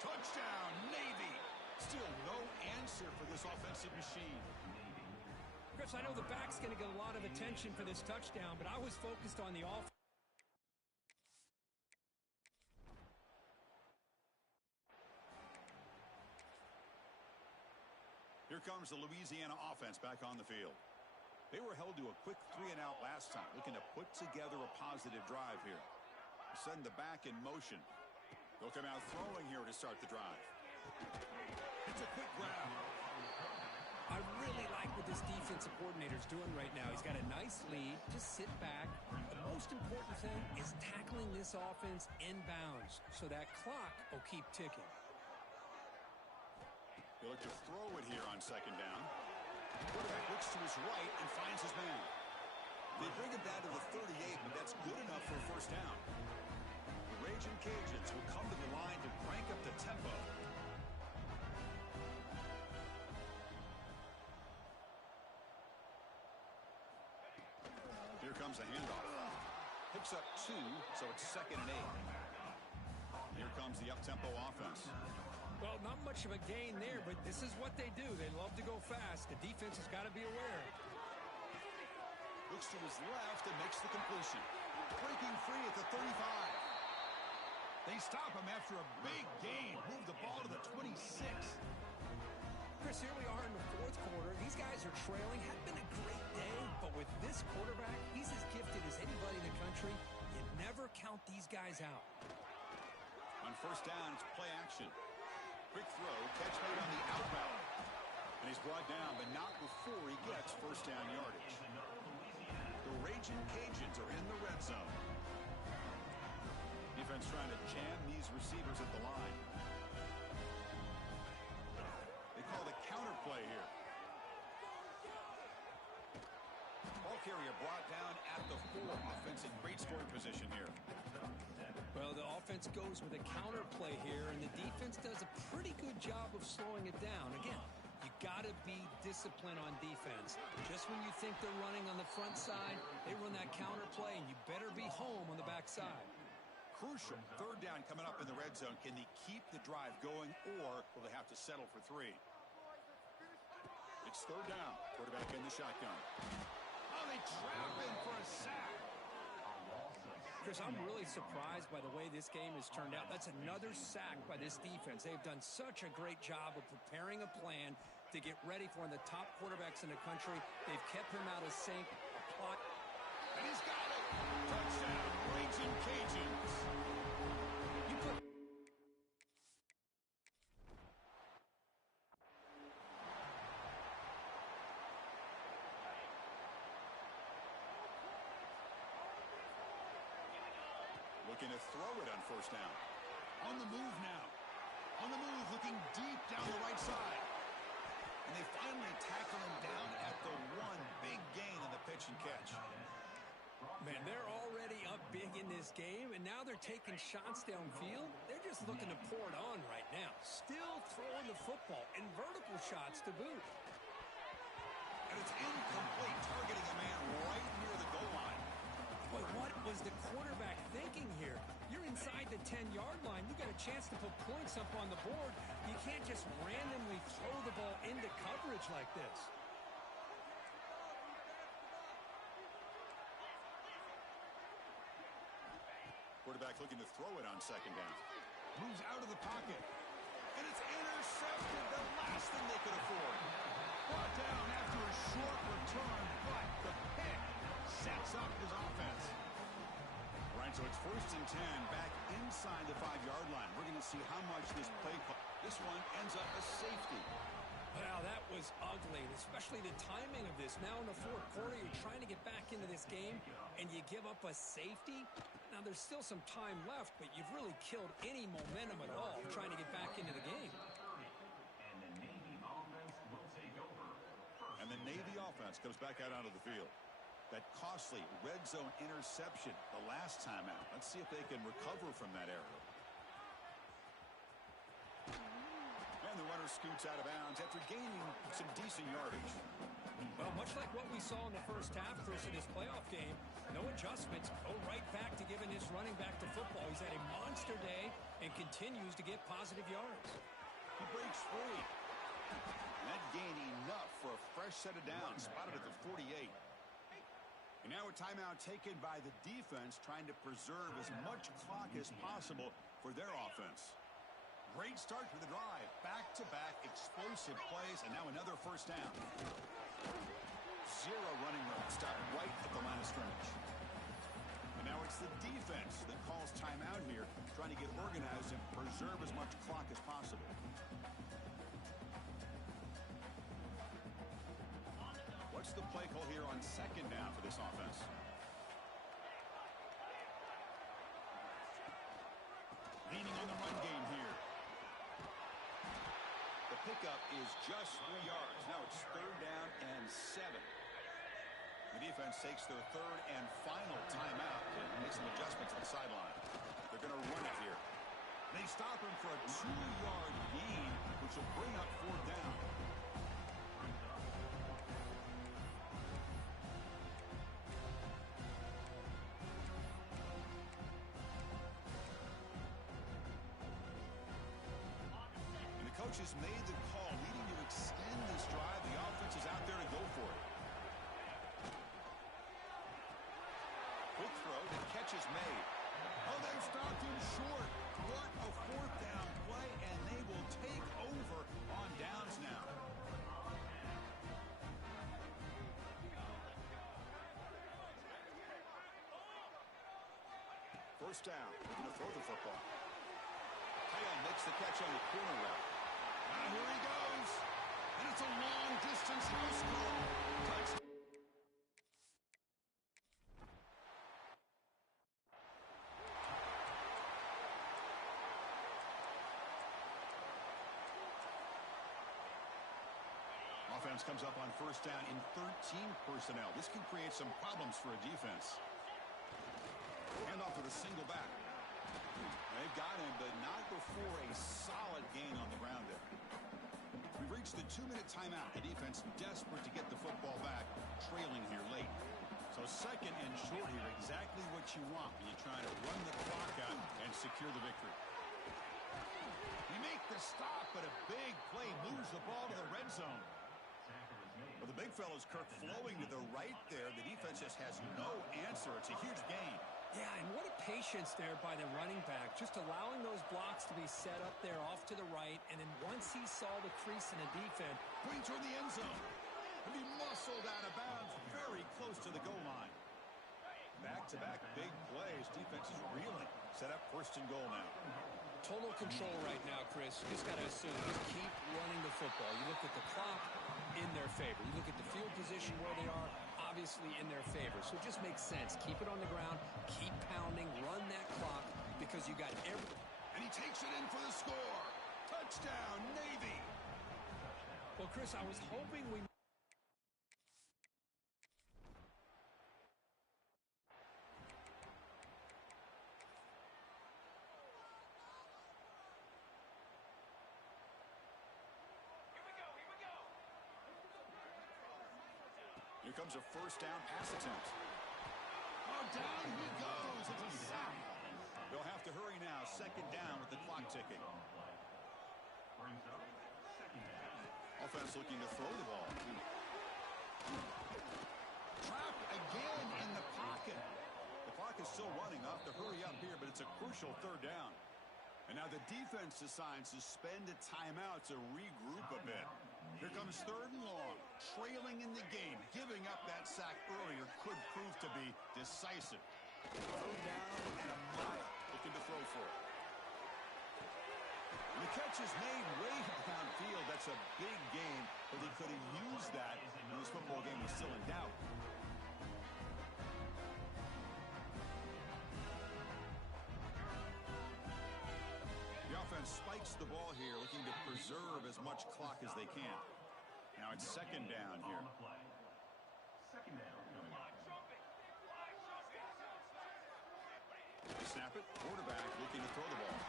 Touchdown, Navy. Still no answer for this offensive machine. Chris, I know the back's going to get a lot of attention for this touchdown, but I was focused on the offense. Here comes the Louisiana offense back on the field. They were held to a quick 3-and-out last time, looking to put together a positive drive here. Send the back in motion. They'll come out throwing here to start the drive. It's a quick grab. I really like what this defensive coordinator's doing right now. He's got a nice lead. Just sit back. The most important thing is tackling this offense inbounds so that clock will keep ticking. They look to throw it here on 2nd down. Quarterback looks to his right and finds his man. They bring it down to the 38, but that's good enough for a 1st down. The Raging Cajuns will come to the line to crank up the tempo. Here comes a handoff. Picks up 2, so it's 2nd and 8. Here comes the up-tempo offense. Well, not much of a gain there, but this is what they do. They love to go fast. The defense has got to be aware. Looks to his left and makes the completion. Breaking free at the 35. They stop him after a big gain. Move the ball to the 26. Chris, here we are in the 4th quarter. These guys are trailing. Had been a great day, but with this quarterback, he's as gifted as anybody in the country. You never count these guys out. On 1st down, it's play action. Quick throw, catch made on the out route. And he's brought down, but not before he gets 1st down yardage. The Raging Cajuns are in the red zone. Defense trying to jam these receivers at the line. They call the counter play here. Ball carrier brought down at the 4. Offense in great scoring position here. Well, the offense goes with a counter play here, and the defense does a pretty good job of slowing it down. Again, you got to be disciplined on defense. Just when you think they're running on the front side, they run that counter play, and you better be home on the back side. Crucial. 3rd down coming up in the red zone. Can they keep the drive going, or will they have to settle for 3? It's 3rd down. Quarterback in the shotgun. Oh, they trap him for a sack. Chris, I'm really surprised by the way this game has turned out. That's another sack by this defense. They've done such a great job of preparing a plan to get ready for one of the top quarterbacks in the country. They've kept him out of sync. And he's got it. Touchdown, Raging Cajun. Looking to throw it on first down. On the move now. On the move, looking deep down the right side. And they finally tackle him down at the one. Big gain on the pitch and catch. Man, they're already up big in this game, and now they're taking shots downfield. They're just looking to pour it on right now. Still throwing the football, and vertical shots to boot. And it's incomplete, targeting a man right near the goal line. But what was the quarterback thinking here? You're inside the 10-yard line. You got a chance to put points up on the board. You can't just randomly throw the ball into coverage like this. Quarterback looking to throw it on second down. Moves out of the pocket. And it's intercepted. The last thing they could afford. Brought down after a short return, but the pick sets up his offense. Right, so it's 1st and 10 back inside the 5-yard line. We're going to see how much this play call. This one ends up a safety. Wow, that was ugly, especially the timing of this. Now in the fourth quarter, you're trying to get back into this game, and you give up a safety. Now, there's still some time left, but you've really killed any momentum at all trying to get back into the game. And the Navy offense comes back out onto the field. That costly red zone interception the last time out. Let's see if they can recover from that error. And the runner scoots out of bounds after gaining some decent yardage. Well, much like what we saw in the first half, Chris, in this playoff game, no adjustments, go right back to giving his running back to football. He's had a monster day and continues to get positive yards. He breaks free. And that gained enough for a fresh set of downs, spotted at the 48. And now a timeout taken by the defense, trying to preserve as much clock as possible for their offense. Great start to the drive. Back-to-back explosive plays, and now another first down. Zero running room. Stop right at the line of scrimmage. And now it's the defense that calls timeout here, trying to get organized and preserve as much clock as possible. What's the play call here on second down for this offense? Leaning on the run game here. The pickup is just 3 yards. Now it's 3rd down and 7. The defense takes their 3rd and final timeout to make some adjustments on the sideline. They're going to run it here. They stop him for a 2-yard gain, which will bring up 4th down. Coaches made the call, needing to extend this drive. The offense is out there to go for it. Quick throw, the catch is made. Oh, they've stopped him short. What a 4th down play, and they will take over on downs now. First down, looking to throw the football. Kyle makes the catch on the corner route. Here he goes. And it's a long-distance house call. Touchdown. Offense comes up on first down in 13 personnel. This can create some problems for a defense. Hand off to the single back. They've got him, but not before a solid gain on the ground there. We've reached the 2-minute timeout. The defense desperate to get the football back, trailing here late. So 2nd and short here, exactly what you want when you're trying to run the clock out and secure the victory. You make the stop, but a big play moves the ball to the red zone. Well, the big fella's Kirk flowing to the right there. The defense just has no answer. It's a huge gain. Yeah, and what a patience there by the running back, just allowing those blocks to be set up there off to the right, and then once he saw the crease in the defense, pointing toward the end zone. And he muscled out of bounds very close to the goal line. Back-to-back big plays. Defense is reeling. Set up 1st and goal now. Total control right now, Chris. You just got to assume. Just keep running the football. You look at the clock in their favor. You look at the field position where they are. obviously in their favor, so it just makes sense. Keep it on the ground, keep pounding, run that clock, because you got every... And he takes it in for the score. Touchdown, Navy. Well, Chris, I was hoping we... Here comes a first down pass attempt. Oh, down he goes. It's a sack. They'll have to hurry now. Second down with the clock ticking. Offense looking to throw the ball. Trapped again in the pocket. The clock is still running. They'll have to hurry up here, but it's a crucial third down. And now the defense decides to spend a timeout to regroup a bit. Here comes third and long, trailing in the game. Giving up that sack earlier could prove to be decisive. Third down and a mile. Looking to throw for it. And the catch is made way downfield. That's a big game, but they could have used that when this football game was still in doubt. The offense spikes the ball here, looking to preserve as much clock as they can. Now it's second down here. They snap it. Quarterback looking to throw the ball.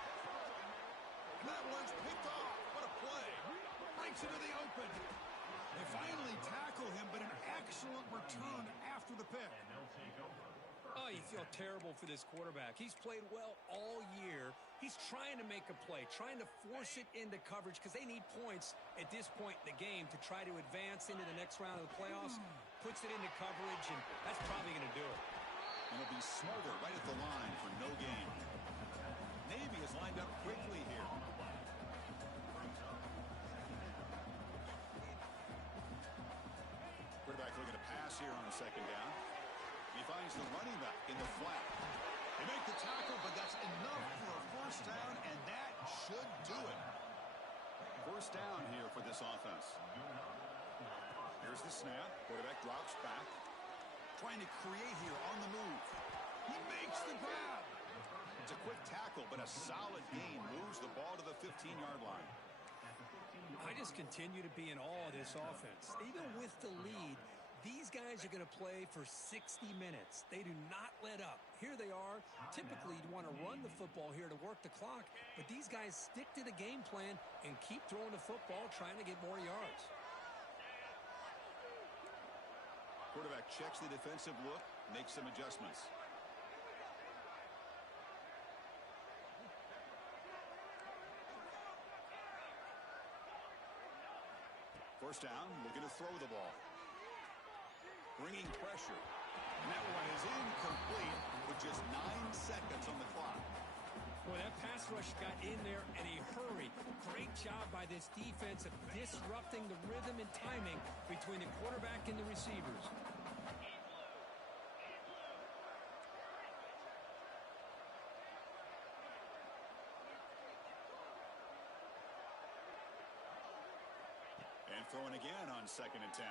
And that one's picked off. What a play. Breaks into the open. They finally tackle him, but an excellent return after the pick. Oh, you feel terrible for this quarterback. He's played well all year. He's trying to make a play, trying to force it into coverage because they need points at this point in the game to try to advance into the next round of the playoffs. Puts it into coverage, and that's probably going to do it. And it'll be Smolder right at the line for no gain. Navy is lined up quickly here. Quarterback looking to pass here on second down. He finds the running back in the flat. They make the tackle, but that's enough for a first down, and that should do it. First down here for this offense. Here's the snap. Quarterback drops back. Trying to create here on the move. He makes the grab. It's a quick tackle, but a solid gain. Moves the ball to the 15-yard line. I just continue to be in awe of this offense. Even with the lead, these guys are going to play for 60 minutes. They do not let up. Here they are. Typically, you'd want to run the football here to work the clock, but these guys stick to the game plan and keep throwing the football, trying to get more yards. Quarterback checks the defensive look, makes some adjustments. First down, looking to throw the ball. Bringing pressure. And that one is incomplete with just 9 seconds on the clock. Boy, that pass rush got in there in a hurry. Great job by this defense of disrupting the rhythm and timing between the quarterback and the receivers. And throwing again on second and 10.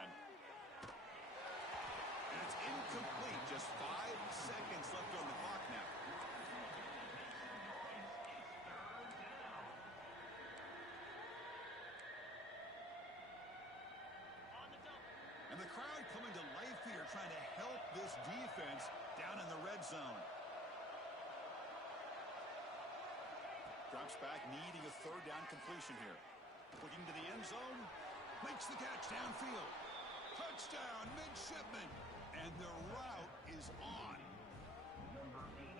And it's incomplete. Just 5 seconds left on the clock now. And the crowd coming to life here, trying to help this defense down in the red zone. Drops back, needing a third down completion here. Looking to the end zone. Makes the catch downfield. Touchdown, midshipman. And the route is on. Number 87.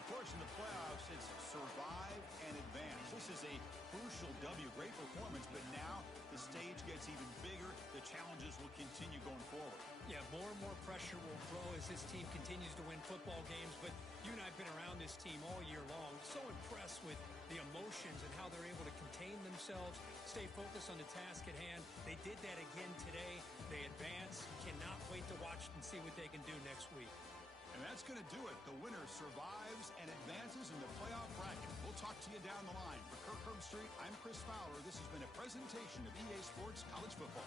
Of course, in the playoffs, it's survive and advance. This is a crucial W. Great performance, but now the stage gets even bigger. The challenges will continue going forward. Yeah, more and more pressure will grow as this team continues to win football games, but you and I have been around this team all year long. So impressed with the emotions and how they're able to contain themselves, stay focused on the task at hand. They did that again today. They advance. Cannot wait to watch and see what they can do next week. And that's going to do it. The winner survives and advances in the playoff bracket. We'll talk to you down the line. For Kirk Street, I'm Chris Fowler. This has been a presentation of EA Sports College Football.